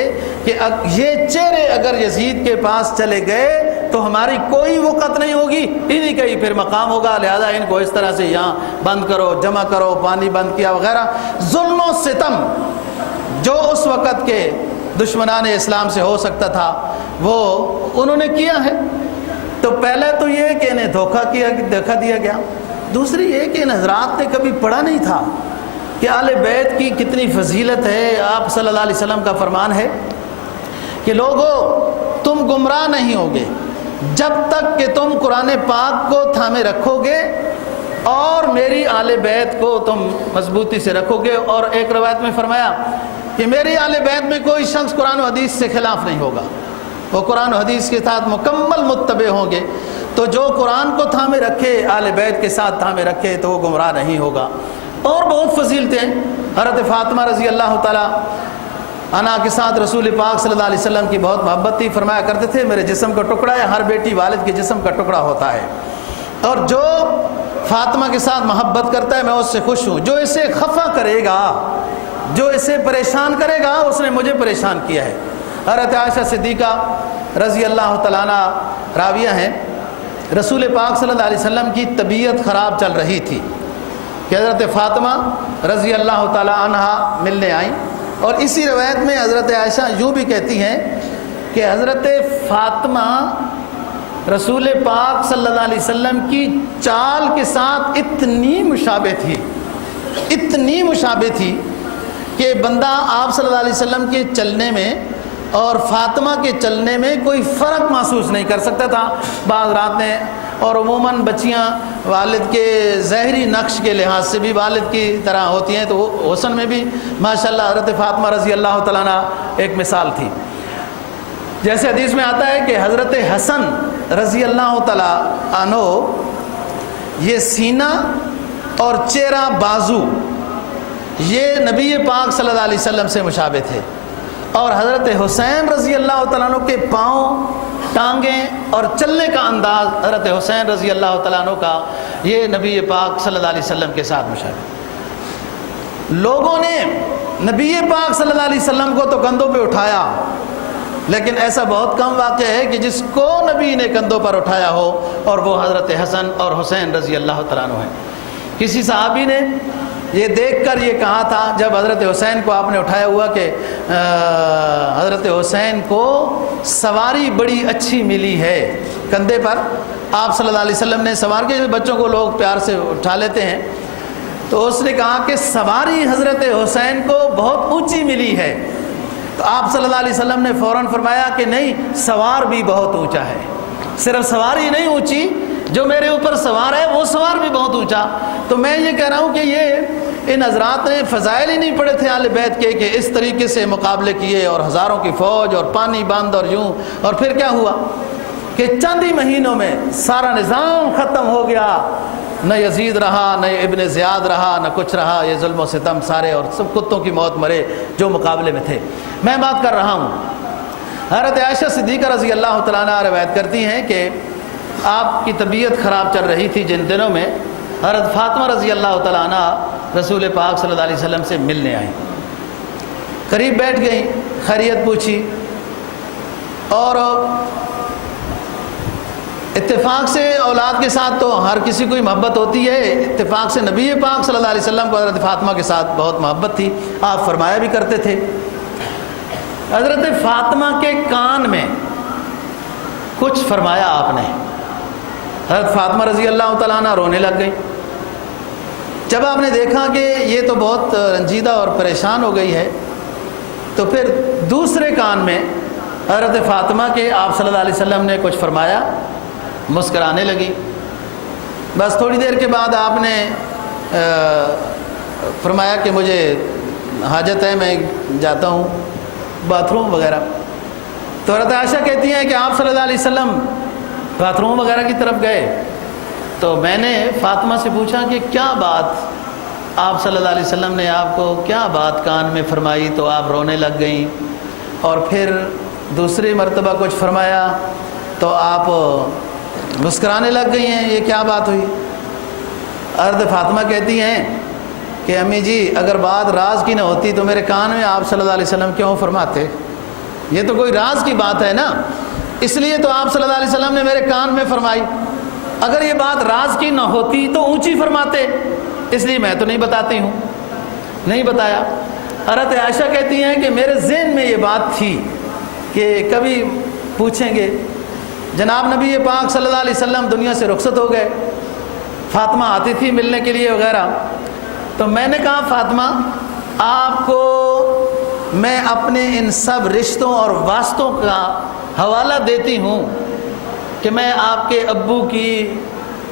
کہ یہ چہرے اگر یزید کے پاس چلے گئے تو ہماری کوئی وقت نہیں ہوگی، انہی کا ہی پھر مقام ہوگا، لہذا ان کو اس طرح سے یہاں بند کرو، جمع کرو، پانی بند کیا وغیرہ۔ ظلم و ستم جو اس وقت کے دشمنان اسلام سے ہو سکتا تھا وہ انہوں نے کیا ہے۔ تو پہلے تو یہ کہ انہیں دھوکہ دیا گیا، دوسری یہ کہ ان حضرات نے کبھی پڑھا نہیں تھا کہ اہل بیت کی کتنی فضیلت ہے۔ آپ صلی اللہ علیہ وسلم کا فرمان ہے کہ لوگو تم گمراہ نہیں ہوگے جب تک کہ تم قرآن پاک کو تھامے رکھو گے اور میری اہل بیت کو تم مضبوطی سے رکھو گے۔ اور ایک روایت میں فرمایا کہ میری اہل بیت میں کوئی شخص قرآن و حدیث سے خلاف نہیں ہوگا، وہ قرآن و حدیث کے ساتھ مکمل متبع ہوں گے۔ تو جو قرآن کو تھامے رکھے، اہل بیت کے ساتھ تھامے رکھے، تو وہ گمراہ نہیں ہوگا۔ اور بہت فضیلتیں حضرت فاطمہ رضی اللہ تعالیٰ عنہا کے ساتھ رسول پاک صلی اللہ علیہ وسلم کی بہت محبت تھی، فرمایا کرتے تھے میرے جسم کا ٹکڑا ہے، ہر بیٹی والد کے جسم کا ٹکڑا ہوتا ہے، اور جو فاطمہ کے ساتھ محبت کرتا ہے میں اس سے خوش ہوں، جو اسے خفا کرے گا، جو اسے پریشان کرے گا، اس نے مجھے پریشان کیا ہے۔ حضرت عائشہ صدیقہ رضی اللہ تعالیٰ عنہ راویہ ہیں، رسول پاک صلی اللہ علیہ وسلم کی طبیعت خراب چل رہی تھی کہ حضرت فاطمہ رضی اللہ تعالیٰ عنہا ملنے آئیں، اور اسی روایت میں حضرت عائشہ یوں بھی کہتی ہیں کہ حضرت فاطمہ رسول پاک صلی اللہ علیہ وسلم کی چال کے ساتھ اتنی مشابہ تھی کہ بندہ آپ صلی اللہ علیہ وسلم کے چلنے میں اور فاطمہ کے چلنے میں کوئی فرق محسوس نہیں کر سکتا تھا۔ بعض راتیں اور عموماً بچیاں والد کے ظاہری نقش کے لحاظ سے بھی والد کی طرح ہوتی ہیں، تو حسن میں بھی ماشاءاللہ حضرت فاطمہ رضی اللہ تعالیٰ عنہ ایک مثال تھی۔ جیسے حدیث میں آتا ہے کہ حضرت حسن رضی اللہ تعالیٰ عنہ یہ سینہ اور چہرہ بازو یہ نبی پاک صلی اللہ علیہ وسلم سے مشابہ تھے، اور حضرت حسین رضی اللہ تعالیٰ عنہ کے پاؤں، ٹانگیں اور چلنے کا انداز حضرت حسین رضی اللہ تعالیٰ عنہ کا یہ نبی پاک صلی اللہ علیہ وسلم کے ساتھ مشابہ۔ لوگوں نے نبی پاک صلی اللہ علیہ وسلم کو تو کندھوں پہ اٹھایا، لیکن ایسا بہت کم واقع ہے کہ جس کو نبی نے کندھوں پر اٹھایا ہو، اور وہ حضرت حسن اور حسین رضی اللہ تعالیٰ عنہ ہیں۔ کسی صحابی نے یہ دیکھ کر یہ کہا تھا جب حضرت حسین کو آپ نے اٹھایا ہوا کہ حضرت حسین کو سواری بڑی اچھی ملی ہے کندھے پر، آپ صلی اللہ علیہ وسلم نے سوار کے بچوں کو لوگ پیار سے اٹھا لیتے ہیں، تو اس نے کہا کہ سواری حضرت حسین کو بہت اونچی ملی ہے، تو آپ صلی اللہ علیہ وسلم نے فوراً فرمایا کہ نہیں، سوار بھی بہت اونچا ہے، صرف سواری نہیں اونچی، جو میرے اوپر سوار ہے وہ سوار بھی بہت اونچا۔ تو میں یہ کہہ رہا ہوں کہ یہ ان حضرات نے فضائل ہی نہیں پڑھے تھے اہل بیت کے کہ اس طریقے سے مقابلے کیے، اور ہزاروں کی فوج اور پانی بند اور یوں، اور پھر کیا ہوا کہ چند ہی مہینوں میں سارا نظام ختم ہو گیا، نہ یزید رہا، نہ ابن زیاد رہا، نہ کچھ رہا، یہ ظلم و ستم سارے، اور سب کتوں کی موت مرے جو مقابلے میں تھے۔ میں بات کر رہا ہوں، حضرت عائشہ صدیقہ رضی اللہ تعالیٰ عنہ روایت کرتی ہیں کہ آپ کی طبیعت خراب چل رہی تھی جن دنوں میں، حضرت فاطمہ رضی اللہ تعالیٰ عنہ رسول پاک صلی اللہ علیہ وسلم سے ملنے آئیں، قریب بیٹھ گئیں، خیریت پوچھی، اور اتفاق سے اولاد کے ساتھ تو ہر کسی کو ہی محبت ہوتی ہے، اتفاق سے نبی پاک صلی اللہ علیہ وسلم کو حضرت فاطمہ کے ساتھ بہت محبت تھی، آپ فرمایا بھی کرتے تھے۔ حضرت فاطمہ کے کان میں کچھ فرمایا آپ نے، حضرت فاطمہ رضی اللہ تعالیٰ عنہ رونے لگ گئی۔ جب آپ نے دیکھا کہ یہ تو بہت رنجیدہ اور پریشان ہو گئی ہے، تو پھر دوسرے کان میں حضرت فاطمہ کے آپ صلی اللہ علیہ وسلم نے کچھ فرمایا، مسکرانے لگی۔ بس تھوڑی دیر کے بعد آپ نے فرمایا کہ مجھے حاجت ہے، میں جاتا ہوں باتھ روم وغیرہ۔ تو حضرت عائشہ کہتی ہیں کہ آپ صلی اللہ علیہ وسلم باتھ روم وغیرہ کی طرف گئے، تو میں نے فاطمہ سے پوچھا کہ کیا بات، آپ صلی اللہ علیہ وسلم نے آپ کو کیا بات کان میں فرمائی تو آپ رونے لگ گئیں، اور پھر دوسری مرتبہ کچھ فرمایا تو آپ مسکرانے لگ گئی ہیں، یہ کیا بات ہوئی؟ حضرت فاطمہ کہتی ہیں کہ امی جی اگر بات راز کی نہ ہوتی تو میرے کان میں آپ صلی اللہ علیہ وسلم کیوں فرماتے؟ یہ تو کوئی راز کی بات ہے نا، اس لیے تو آپ صلی اللہ علیہ وسلم نے میرے کان میں فرمائی۔ اگر یہ بات راز کی نہ ہوتی تو اونچی فرماتے، اس لیے میں تو نہیں بتاتی ہوں، نہیں بتایا۔ حضرت عائشہ کہتی ہیں کہ میرے ذہن میں یہ بات تھی کہ کبھی پوچھیں گے، جناب نبی پاک صلی اللہ علیہ وسلم دنیا سے رخصت ہو گئے، فاطمہ آتی تھی ملنے کے لیے وغیرہ، تو میں نے کہا فاطمہ آپ کو میں اپنے ان سب رشتوں اور واسطوں کا حوالہ دیتی ہوں کہ میں آپ کے ابو کی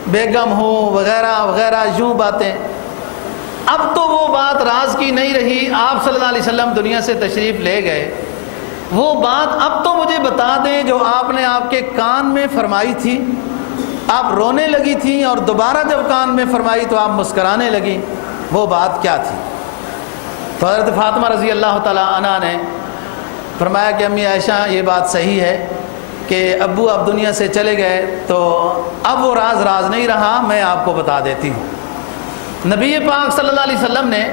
بیگم ہوں وغیرہ وغیرہ، یوں باتیں۔ اب تو وہ بات راز کی نہیں رہی، آپ صلی اللہ علیہ وسلم دنیا سے تشریف لے گئے، وہ بات اب تو مجھے بتا دیں جو آپ نے آپ کے کان میں فرمائی تھی۔ آپ رونے لگی تھیں اور دوبارہ جب کان میں فرمائی تو آپ مسکرانے لگیں، وہ بات کیا تھی؟ تو حضرت فاطمہ رضی اللہ تعالیٰ عنہا نے فرمایا کہ امی عائشہ یہ بات صحیح ہے کہ ابو اب دنیا سے چلے گئے تو اب وہ راز نہیں رہا، میں آپ کو بتا دیتی ہوں۔ نبی پاک صلی اللہ علیہ وسلم نے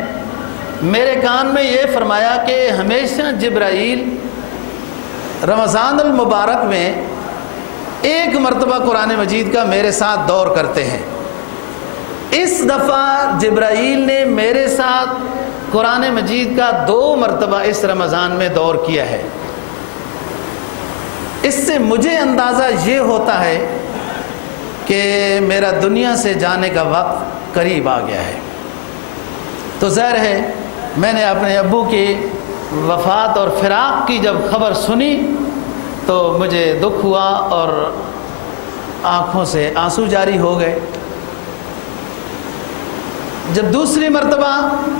میرے کان میں یہ فرمایا کہ ہمیشہ جبرائیل رمضان المبارک میں ایک مرتبہ قرآن مجید کا میرے ساتھ دور کرتے ہیں۔ اس دفعہ جبرائیل نے میرے ساتھ قرآن مجید کا 2 مرتبہ اس رمضان میں دور کیا ہے۔ اس سے مجھے اندازہ یہ ہوتا ہے کہ میرا دنیا سے جانے کا وقت قریب آ گیا ہے۔ تو ظاہر ہے میں نے اپنے ابو کی وفات اور فراق کی جب خبر سنی تو مجھے دکھ ہوا اور آنکھوں سے آنسو جاری ہو گئے۔ جب دوسری مرتبہ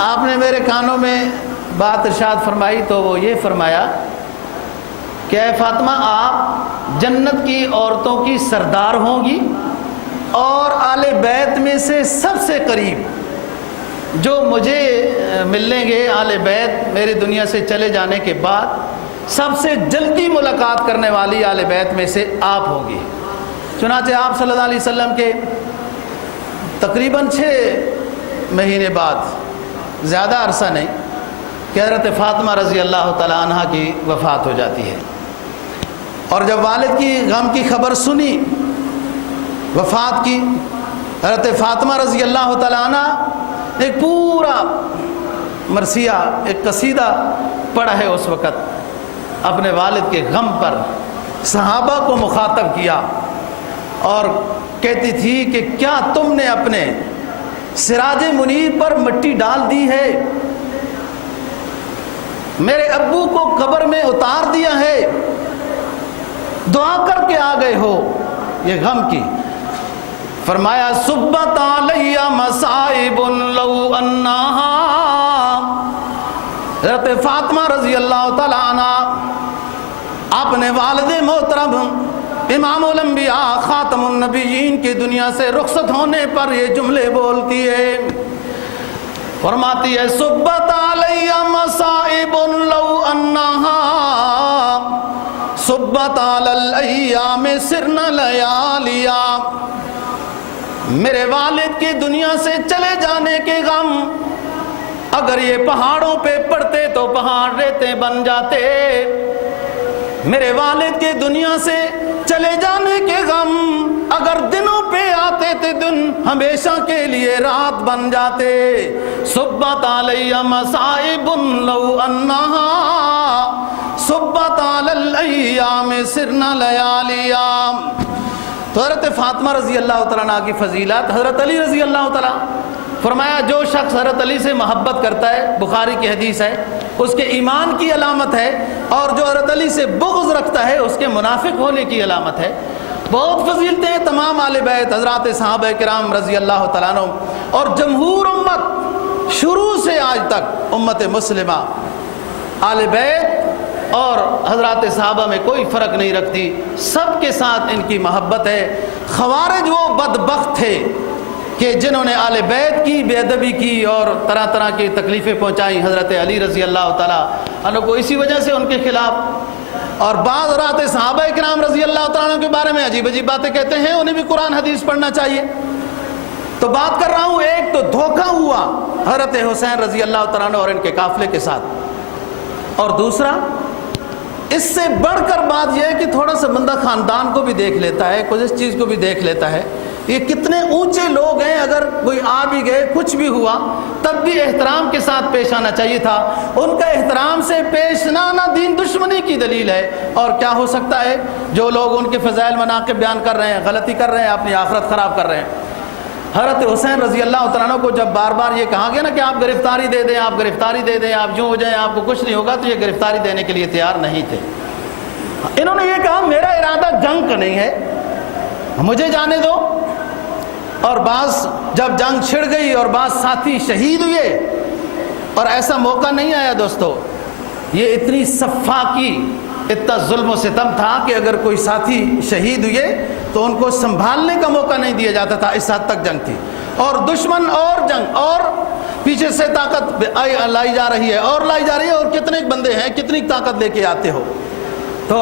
آپ نے میرے کانوں میں بات ارشاد فرمائی تو وہ یہ فرمایا کہ اے فاطمہ آپ جنت کی عورتوں کی سردار ہوں گی اور آل بیت میں سے سب سے قریب جو مجھے ملیں گے، آل بیت میری دنیا سے چلے جانے کے بعد سب سے جلدی ملاقات کرنے والی آل بیت میں سے آپ ہوں گی۔ چنانچہ آپ صلی اللہ علیہ وسلم کے تقریباً 6 مہینے بعد، زیادہ عرصہ نہیں، کہ حضرت فاطمہ رضی اللہ تعالیٰ عنہا کی وفات ہو جاتی ہے۔ اور جب والد کی غم کی خبر سنی وفات کی، حضرت فاطمہ رضی اللہ تعالیٰ عنہ ایک پورا مرثیہ، ایک قصیدہ پڑھا ہے اس وقت اپنے والد کے غم پر، صحابہ کو مخاطب کیا اور کہتی تھی کہ کیا تم نے اپنے سراج منیر پر مٹی ڈال دی ہے، میرے ابو کو قبر میں اتار دیا ہے، دعا کر کے آ گئے ہو، یہ غم کی۔ فرمایا صبت علی مصائب لو انہا، حضرت فاطمہ رضی اللہ تعالیٰ عنہ اپنے والد محترم امام الانبیاء خاتم النبیین کی دنیا سے رخصت ہونے پر یہ جملے بولتی ہے، فرماتی ہے صبت علی مصائب لو انہا صبت علی الایام سرن لیالیا، میرے والد کی دنیا سے چلے جانے کے غم اگر یہ پہاڑوں پہ پڑتے تو پہاڑ ریتیں بن جاتے، میرے والد کے دنیا سے چلے جانے کے غم اگر دنوں پہ آتے تھے دن ہمیشہ کے لیے رات بن جاتے۔ صبت علی مصائب لو انہا صبت علی الایام سرن لیالیا۔ تو حضرت فاطمہ رضی اللہ تعالیٰ عنہ کی فضیلت، حضرت علی رضی اللہ تعالیٰ، فرمایا جو شخص حضرت علی سے محبت کرتا ہے، بخاری کی حدیث ہے، اس کے ایمان کی علامت ہے، اور جو حضرت علی سے بغض رکھتا ہے اس کے منافق ہونے کی علامت ہے۔ بہت فضیلتیں ہیں تمام آل بیت، حضرات صحابہ کرام رضی اللہ تعالیٰ عنہ، اور جمہور امت شروع سے آج تک امت مسلمہ آل بیت اور حضرات صحابہ میں کوئی فرق نہیں رکھتی، سب کے ساتھ ان کی محبت ہے۔ خوارج وہ بدبخت تھے کہ جنہوں نے آل بیت کی بے ادبی کی اور طرح طرح کی تکلیفیں پہنچائیں حضرت علی رضی اللہ تعالیٰ عنہ کو، اسی وجہ سے ان کے خلاف، اور بعض رات صحابہ کرام رضی اللہ تعالیٰ عنہ کے بارے میں عجیب عجیب باتیں کہتے ہیں، انہیں بھی قرآن حدیث پڑھنا چاہیے۔ تو بات کر رہا ہوں، ایک تو دھوکہ ہوا حضرت حسین رضی اللہ تعالیٰ عنہ اور ان کے قافلے کے ساتھ، اور دوسرا اس سے بڑھ کر بات یہ ہے کہ تھوڑا سا بندہ خاندان کو بھی دیکھ لیتا ہے، کچھ اس چیز کو بھی دیکھ لیتا ہے، یہ کتنے اونچے لوگ ہیں، اگر کوئی آ بھی گئے کچھ بھی ہوا تب بھی احترام کے ساتھ پیش آنا چاہیے تھا۔ ان کا احترام سے پیش نہ آنا دین دشمنی کی دلیل ہے۔ اور کیا ہو سکتا ہے، جو لوگ ان کے فضائل مناقب بیان کر رہے ہیں غلطی کر رہے ہیں، اپنی آخرت خراب کر رہے ہیں۔ حضرت حسین رضی اللہ تعالیٰ عنہ کو جب بار بار یہ کہا گیا نا کہ آپ گرفتاری دے دیں، آپ گرفتاری دے دیں، آپ یوں ہو جائیں، آپ کو کچھ نہیں ہوگا، تو یہ گرفتاری دینے کے لیے تیار نہیں تھے۔ انہوں نے یہ کہا میرا ارادہ جنگ کا نہیں ہے، مجھے جانے دو۔ اور بعض جب جنگ چھڑ گئی اور بعض ساتھی شہید ہوئے، اور ایسا موقع نہیں آیا دوستو، یہ اتنی صفاقی، اتنا ظلم و ستم تھا کہ اگر کوئی ساتھی شہید ہوئے تو ان کو سنبھالنے کا موقع نہیں دیا جاتا تھا، اس حد تک جنگ تھی۔ اور دشمن اور جنگ اور پیچھے سے طاقت لائی جا رہی ہے اور لائی جا رہی ہے، اور کتنے بندے ہیں، کتنی طاقت لے کے آتے ہو۔ تو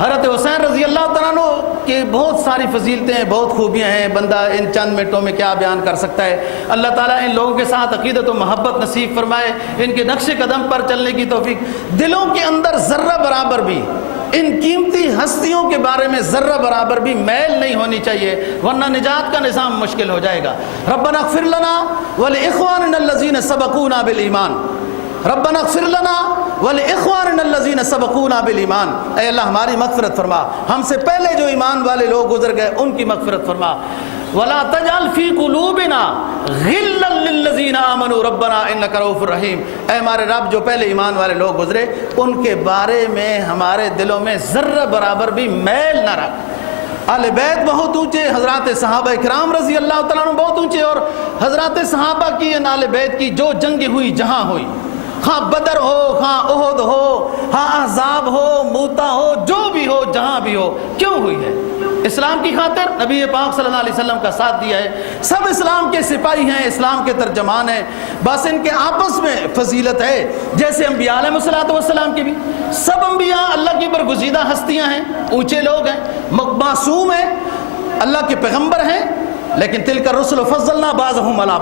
حضرت حسین رضی اللہ تعالیٰ عنہ کی بہت ساری فضیلتیں ہیں، بہت خوبیاں ہیں، بندہ ان چند منٹوں میں کیا بیان کر سکتا ہے۔ اللہ تعالیٰ ان لوگوں کے ساتھ عقیدت و محبت نصیب فرمائے، ان کے نقش قدم پر چلنے کی توفیق۔ دلوں کے اندر ذرہ برابر بھی ان قیمتی ہستیوں کے بارے میں ذرہ برابر بھی میل نہیں ہونی چاہیے، ورنہ نجات کا نظام مشکل ہو جائے گا۔ ربنا اغفر لنا ولاخواننا الذین سبقونا بالایمان، ربنا اغفر لنا ولاخواننا الذین سبقونا بالایمان، اے اللہ ہماری مغفرت فرما، ہم سے پہلے جو ایمان والے لوگ گزر گئے ان کی مغفرت فرما۔ ولا تجعل فی قلوبنا غلا للذین آمنوا ربنا انک رؤوف رحیم، اے ہمارے رب جو پہلے ایمان والے لوگ گزرے ان کے بارے میں ہمارے دلوں میں ذرہ برابر بھی میل نہ رکھ۔ اہل بیت بہت اونچے، حضرات صحابہ کرام رضی اللہ تعالیٰ عنہ بہت اونچے، اور حضرات صحابہ کی ان اہل بیت کی جو جنگ ہوئی جہاں ہوئی، خواہ بدر ہو، خواہ احد ہو، خواہ احزاب ہو، موتا ہو، جو بھی ہو، جہاں بھی ہو، کیوں ہوئی ہے؟ اسلام کی خاطر نبی پاک صلی اللہ علیہ وسلم کا ساتھ دیا ہے۔ سب اسلام کے سپاہی ہیں، اسلام کے ترجمان ہیں، بس ان کے آپس میں فضیلت ہے، جیسے انبیاء علیہ الصلوۃ والسلام کی بھی۔ سب انبیاء اللہ کی برگزیدہ ہستیاں ہیں، اونچے لوگ ہیں، معصوم ہیں، اللہ کے پیغمبر ہیں، لیکن تلک الرسل فضلنا بعضهم علی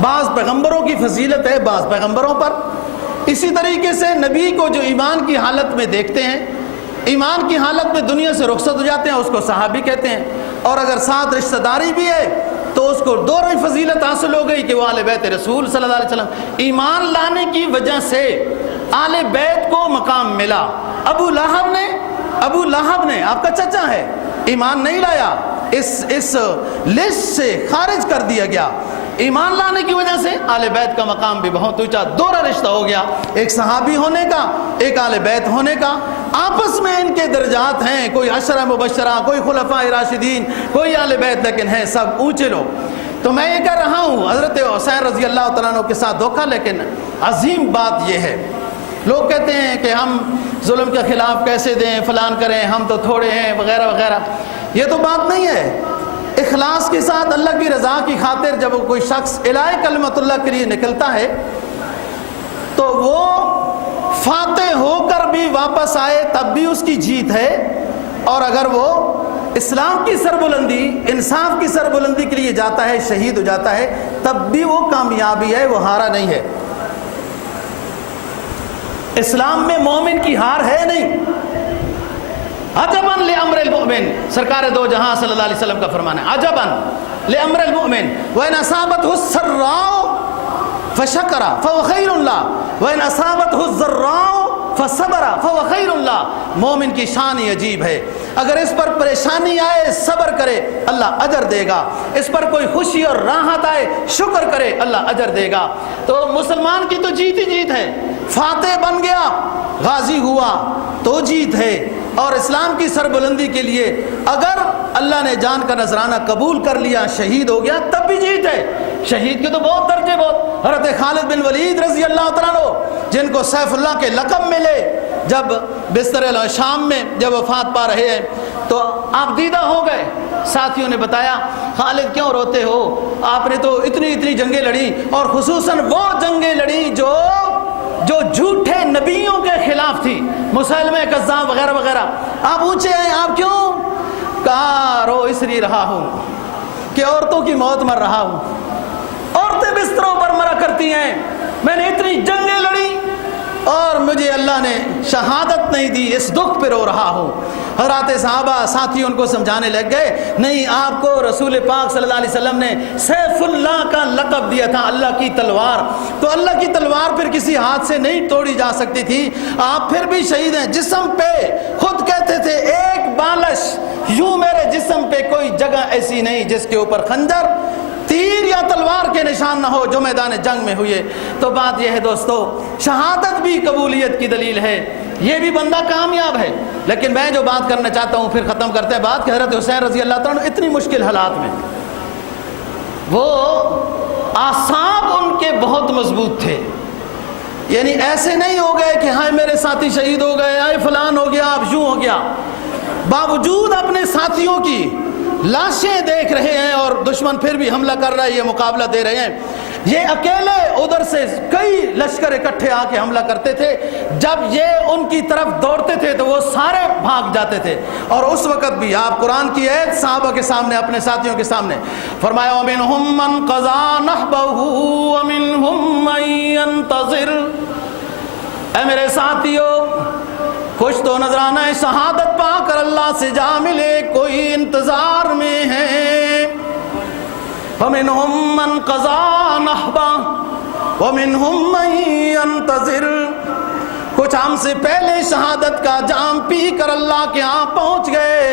بعض پیغمبروں کی فضیلت ہے بعض پیغمبروں پر۔ اسی طریقے سے نبی کو جو ایمان کی حالت میں دیکھتے ہیں، ایمان کی حالت میں دنیا سے رخصت ہو جاتے ہیں، اس کو صحابی کہتے ہیں، اور اگر ساتھ رشتہ داری بھی ہے تو اس کو دونوں فضیلت حاصل ہو گئی کہ وہ آل بیت رسول صلی اللہ علیہ وسلم۔ ایمان لانے کی وجہ سے آل بیت کو مقام ملا۔ ابو لہب نے آپ کا چچا ہے، ایمان نہیں لایا، اس لسٹ سے خارج کر دیا گیا۔ ایمان لانے کی وجہ سے آل بیت کا مقام بھی بہت اونچا، دوہرا رشتہ ہو گیا، ایک صحابی ہونے کا، ایک آل بیت ہونے کا۔ آپس میں ان کے درجات ہیں، کوئی عشرہ مبشرہ، کوئی خلفاء راشدین، کوئی آل بیت، لیکن ہیں سب اونچے لوگ۔ تو میں یہ کہہ رہا ہوں حضرت حسین رضی اللہ تعالیٰ عنہ کے ساتھ دھوکہ، لیکن عظیم بات یہ ہے، لوگ کہتے ہیں کہ ہم ظلم کے خلاف کیسے دیں، فلان کریں، ہم تو تھوڑے ہیں، وغیرہ وغیرہ۔ یہ تو بات نہیں ہے۔ اخلاص کے ساتھ اللہ کی رضا کی خاطر جب کوئی شخص الہی کلمت اللہ کے لیے نکلتا ہے تو وہ فاتح ہو کر بھی واپس آئے تب بھی اس کی جیت ہے، اور اگر وہ اسلام کی سربلندی، انصاف کی سربلندی کے لیے جاتا ہے، شہید ہو جاتا ہے، تب بھی وہ کامیابی ہے، وہ ہارا نہیں ہے۔ اسلام میں مومن کی ہار ہے نہیں۔ عجباً لامر المؤمن، سرکار دو جہاں صلی اللہ علیہ وسلم کا فرمان ہے، عجباً لامر المؤمن وان اصابته السراء فشکر فهو خیر له وان اصابته الضراء فصبر فهو خیر له۔ مومن کی شان ہی عجیب ہے، اگر اس پر پریشانی آئے صبر کرے اللہ اجر دے گا، اس پر کوئی خوشی اور راحت آئے شکر کرے اللہ اجر دے گا۔ تو مسلمان کی تو جیت ہی جیت ہے، فاتح بن گیا، غازی ہوا تو جیت ہے۔ اور اسلام کی سربلندی کے لیے اگر اللہ نے جان کا نذرانہ قبول کر لیا، شہید ہو گیا، تب بھی جیت ہے۔ شہید کے تو بہت درجے، بہت۔ حضرت خالد بن ولید رضی اللہ تعالیٰ عنہ، جن کو سیف اللہ کے لقب ملے، جب بستر شام میں جب وفات پا رہے ہیں تو آپ دیدہ ہو گئے، ساتھیوں نے بتایا خالد کیوں روتے ہو، آپ نے تو اتنی جنگیں لڑی، اور خصوصاً وہ جنگیں لڑی جو جھوٹے نبیوں کے خلاف تھی، مسلمہ کذاب وغیرہ وغیرہ، آپ اونچے ہیں، آپ کیوں؟ کہا رو اس لیے رہا ہوں کہ عورتوں کی موت مر رہا ہوں، عورتیں بستروں پر مرا کرتی ہیں، میں نے اتنی جنگیں لڑی اور مجھے اللہ نے شہادت نہیں دی، اس دکھ پہ رو رہا ہوں۔ حضرات صحابہ ساتھی ان کو سمجھانے لگ گئے، نہیں آپ کو رسول پاک صلی اللہ علیہ وسلم نے سیف اللہ کا لقب دیا تھا، اللہ کی تلوار، تو اللہ کی تلوار پھر کسی ہاتھ سے نہیں توڑی جا سکتی تھی، آپ پھر بھی شہید ہیں۔ جسم پہ خود کہتے تھے ایک بالش یوں میرے جسم پہ کوئی جگہ ایسی نہیں جس کے اوپر خنجر، تیر یا تلوار کے نشان نہ ہو جو میدان جنگ میں ہوئے۔ تو بات یہ ہے دوستو، شہادت بھی قبولیت کی دلیل ہے، یہ بھی بندہ کامیاب ہے۔ لیکن میں جو بات کرنا چاہتا ہوں، پھر ختم کرتے ہیں بات، کہ حضرت حسین رضی اللہ تعالیٰ عنہ اتنی مشکل حالات میں، وہ اعصاب ان کے بہت مضبوط تھے، یعنی ایسے نہیں ہو گئے کہ ہائے میرے ساتھی شہید ہو گئے، ہائے فلان ہو گیا، اب یوں ہو گیا، باوجود اپنے ساتھیوں کی لاشیں دیکھ رہے ہیں اور دشمن پھر بھی حملہ کر رہا ہے، یہ مقابلہ دے رہے ہیں، یہ اکیلے ادھر سے کئی لشکر اکٹھے آ کے حملہ کرتے تھے، جب یہ ان کی طرف دوڑتے تھے تو وہ سارے بھاگ جاتے تھے۔ اور اس وقت بھی آپ قرآن کی ایت صحابہ کے سامنے، اپنے ساتھیوں کے سامنے فرمایا وَمِنْهُمْ مَنْ قَضَى نَحْبَهُ وَمِنْهُمْ مَنْ يَنْتَظِرُ، اے میرے ساتھیو کچھ تو نذرانہ شہادت پا کر اللہ سے جا ملے، کوئی انتظار میں ہے۔ وَمِنْهُمْ مَنْ قَضَى نَحْبَهُ وَمِنْهُمْ مَنْ يَنْتَظِرُ، کچھ ہم سے پہلے شہادت کا جام پی کر اللہ کے ہاں پہنچ گئے،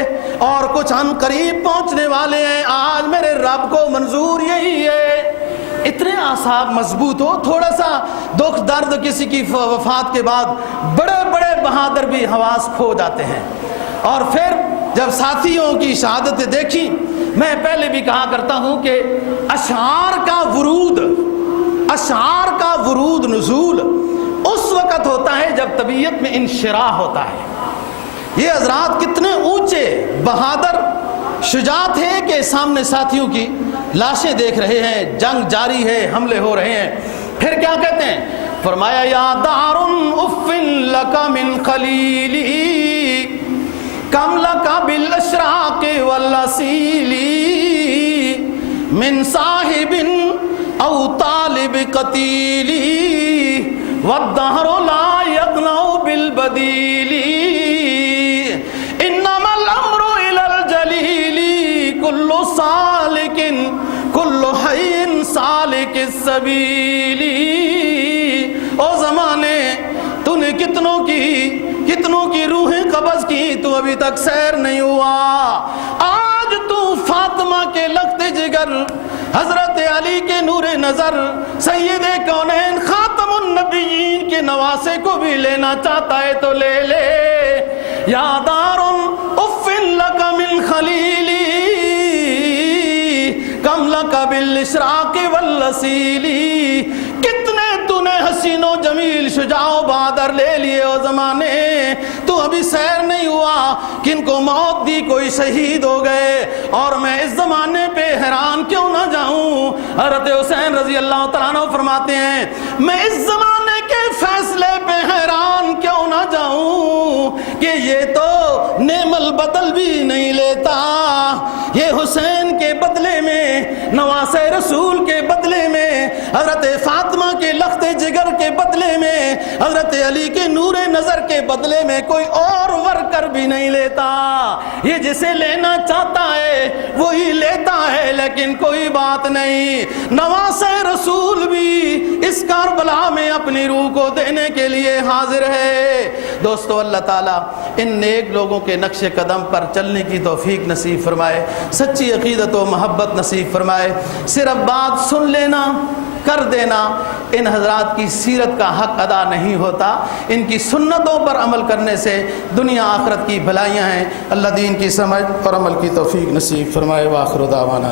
اور کچھ ہم قریب پہنچنے والے ہیں، آج میرے رب کو منظور یہی ہے۔ اتنے اعصاب مضبوط ہو، تھوڑا سا دکھ درد کسی کی وفات کے بعد بڑے بڑے بہادر بھی حواس کھو جاتے ہیں۔ اور پھر جب ساتھیوں کی شہادتیں دیکھی، میں پہلے بھی کہا کرتا ہوں کہ اشعار کا ورود نزول اس وقت ہوتا ہے جب طبیعت میں انشراح ہوتا ہے۔ یہ حضرات کتنے اونچے بہادر شجاع تھے کہ سامنے ساتھیوں کی لاشیں دیکھ رہے ہیں، جنگ جاری ہے، حملے ہو رہے ہیں، پھر کیا کہتے ہیں؟ فرمایا یا دار اف لک من خلیلی کم لک بالاشراق والاسیلی من صاحب او طالب قتیلی والدہر لا یغنو بالبدیلی انما الامر الى الجلیل کل سالک کل حی سالک السبیل۔ او زمانے تو نے کتنوں کی روحیں قبض کی، تو ابھی تک سیر نہیں ہوا۔ آج تو فاطمہ کے لخت جگر، حضرت علی کے نور نظر، سید کونین خاتم النبیین کے نواسے کو بھی لینا چاہتا ہے تو لے لے۔ یا دار اف لک من خلیلی کم لک بالاشراق والاسیلی، کتنے تو نے حسین و جمیل شجاع و بہادر لے لیے او زمانے، تو ابھی سیر نہیں ہوا، کن کو موت دی کوئی شہید ہو گئے، اور میں اس زمانے پہ حیران کیوں نہ جاؤں۔ حضرت حسین رضی اللہ تعالیٰ عنہ فرماتے ہیں میں اس زمانے کے فیصلے پہ حیران کیوں نہ جاؤں کہ یہ تو نعم البدل بھی نہیں لیتا، یہ حسین کے بدلے میں، نواز رسول کے بدلے میں، حضرت فاطمہ کے لخت جگر کے بدلے میں، حضرت علی کے نور نظر کے بدلے میں کوئی اور ورکر بھی نہیں لیتا، یہ جسے لینا چاہتا ہے وہی لیتا ہے، لیکن کوئی بات نہیں، نواز رسول بھی اس کربلا میں اپنی روح کو دینے کے لیے حاضر ہے۔ دوستو اللہ تعالیٰ ان نیک لوگوں کے نقش قدم پر چلنے کی توفیق نصیب فرمائے، سچی عقیدت و محبت نصیب فرمائے۔ صرف بات سن لینا، کر دینا ان حضرات کی سیرت کا حق ادا نہیں ہوتا، ان کی سنتوں پر عمل کرنے سے دنیا آخرت کی بھلائیاں ہیں۔ اللہ دین کی سمجھ اور عمل کی توفیق نصیب فرمائے۔ وآخر دعوانا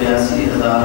82,000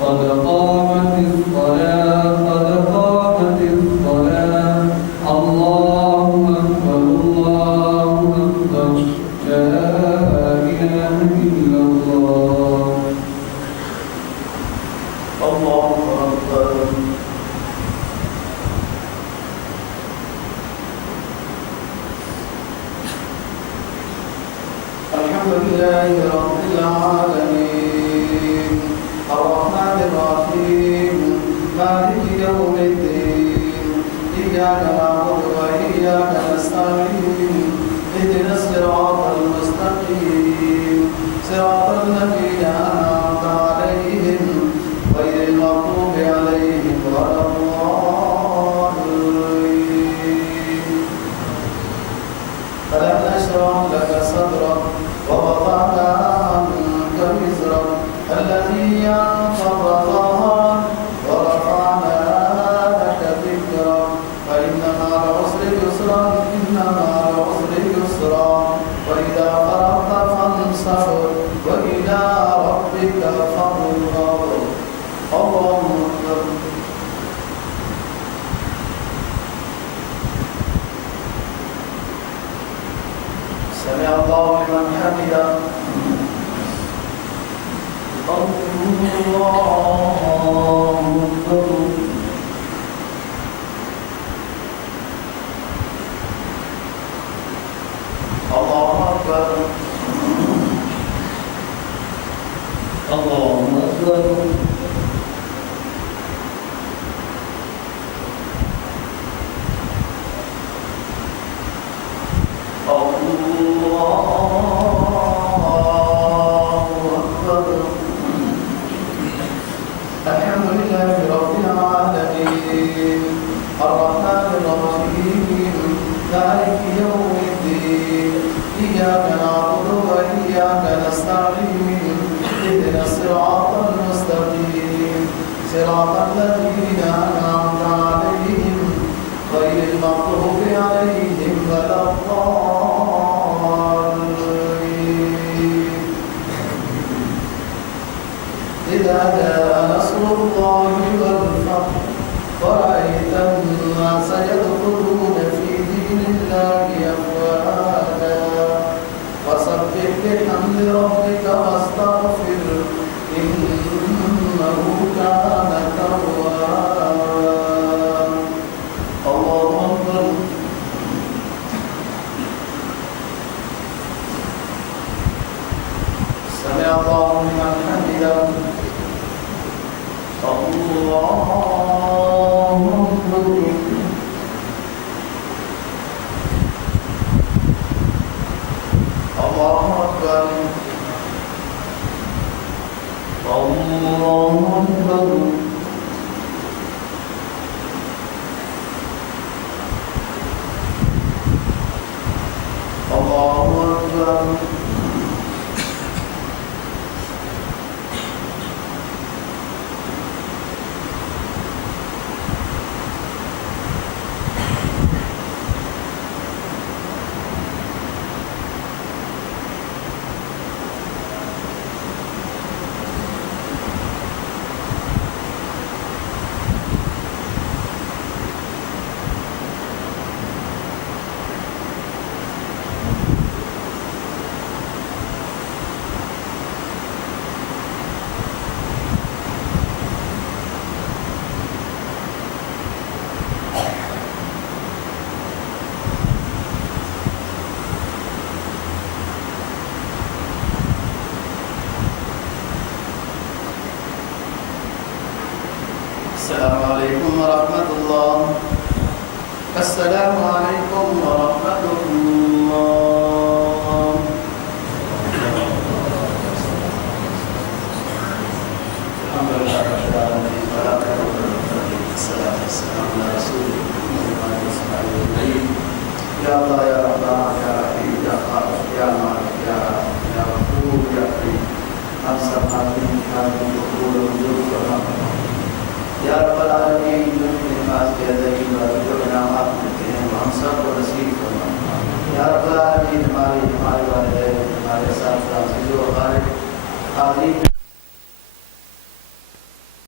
قد قامت الصلاة قد قامت الصلاة الله أكبر الله أكبر لا إله إلا الله الله أكبر الحمد لله رب العالمين الرحمن الرحيم مالك يوم الدين إياك نعبد وإياك نستعين اهدنا الصراط المستقيم صراط الذين أنعمت عليهم غير المغضوب عليهم ولا الضالين ألم نشرح لك صدرك ووضعنا عنك وزرك الذي أنقض ظهرك ورفعنا لك ذكرك فإن مع العسر يسرا إن مع العسر يسرا وإذا فرغت فانصب وإلى ربك فارغب الله أكبر سمع الله لمن حمده الله أكبر الله أكبر الله أكبر الحمد لله رب العالمين الرحمن الرحيم مالك يوم الدين إياك نعبد وإياك نستعين اهدنا الصراط المستقيم صراط الذين أنعمت عليهم غير المغضوب عليهم ولا الضالين إذا جاء نصر الله والفتح ورأيت الناس يدخلون في دين الله أفواجا فسبح بحمد ربك واستغفر إنه كان توابا الله أكبر سمع الله لمن حمده الله أكبر الله أكبر الله أكبر الله أكبر السلام عليكم ورحمة الله. السلام عليكم ورحمة یا رب العالمین جو بھی نماز کے ادائی اور جو انعامات ملتے ہیں وہ ہم سب کو نصیب فرما. یا رب العالمین ہمارے والدین ہمارے اساتذہ جو ہمارے حاضرین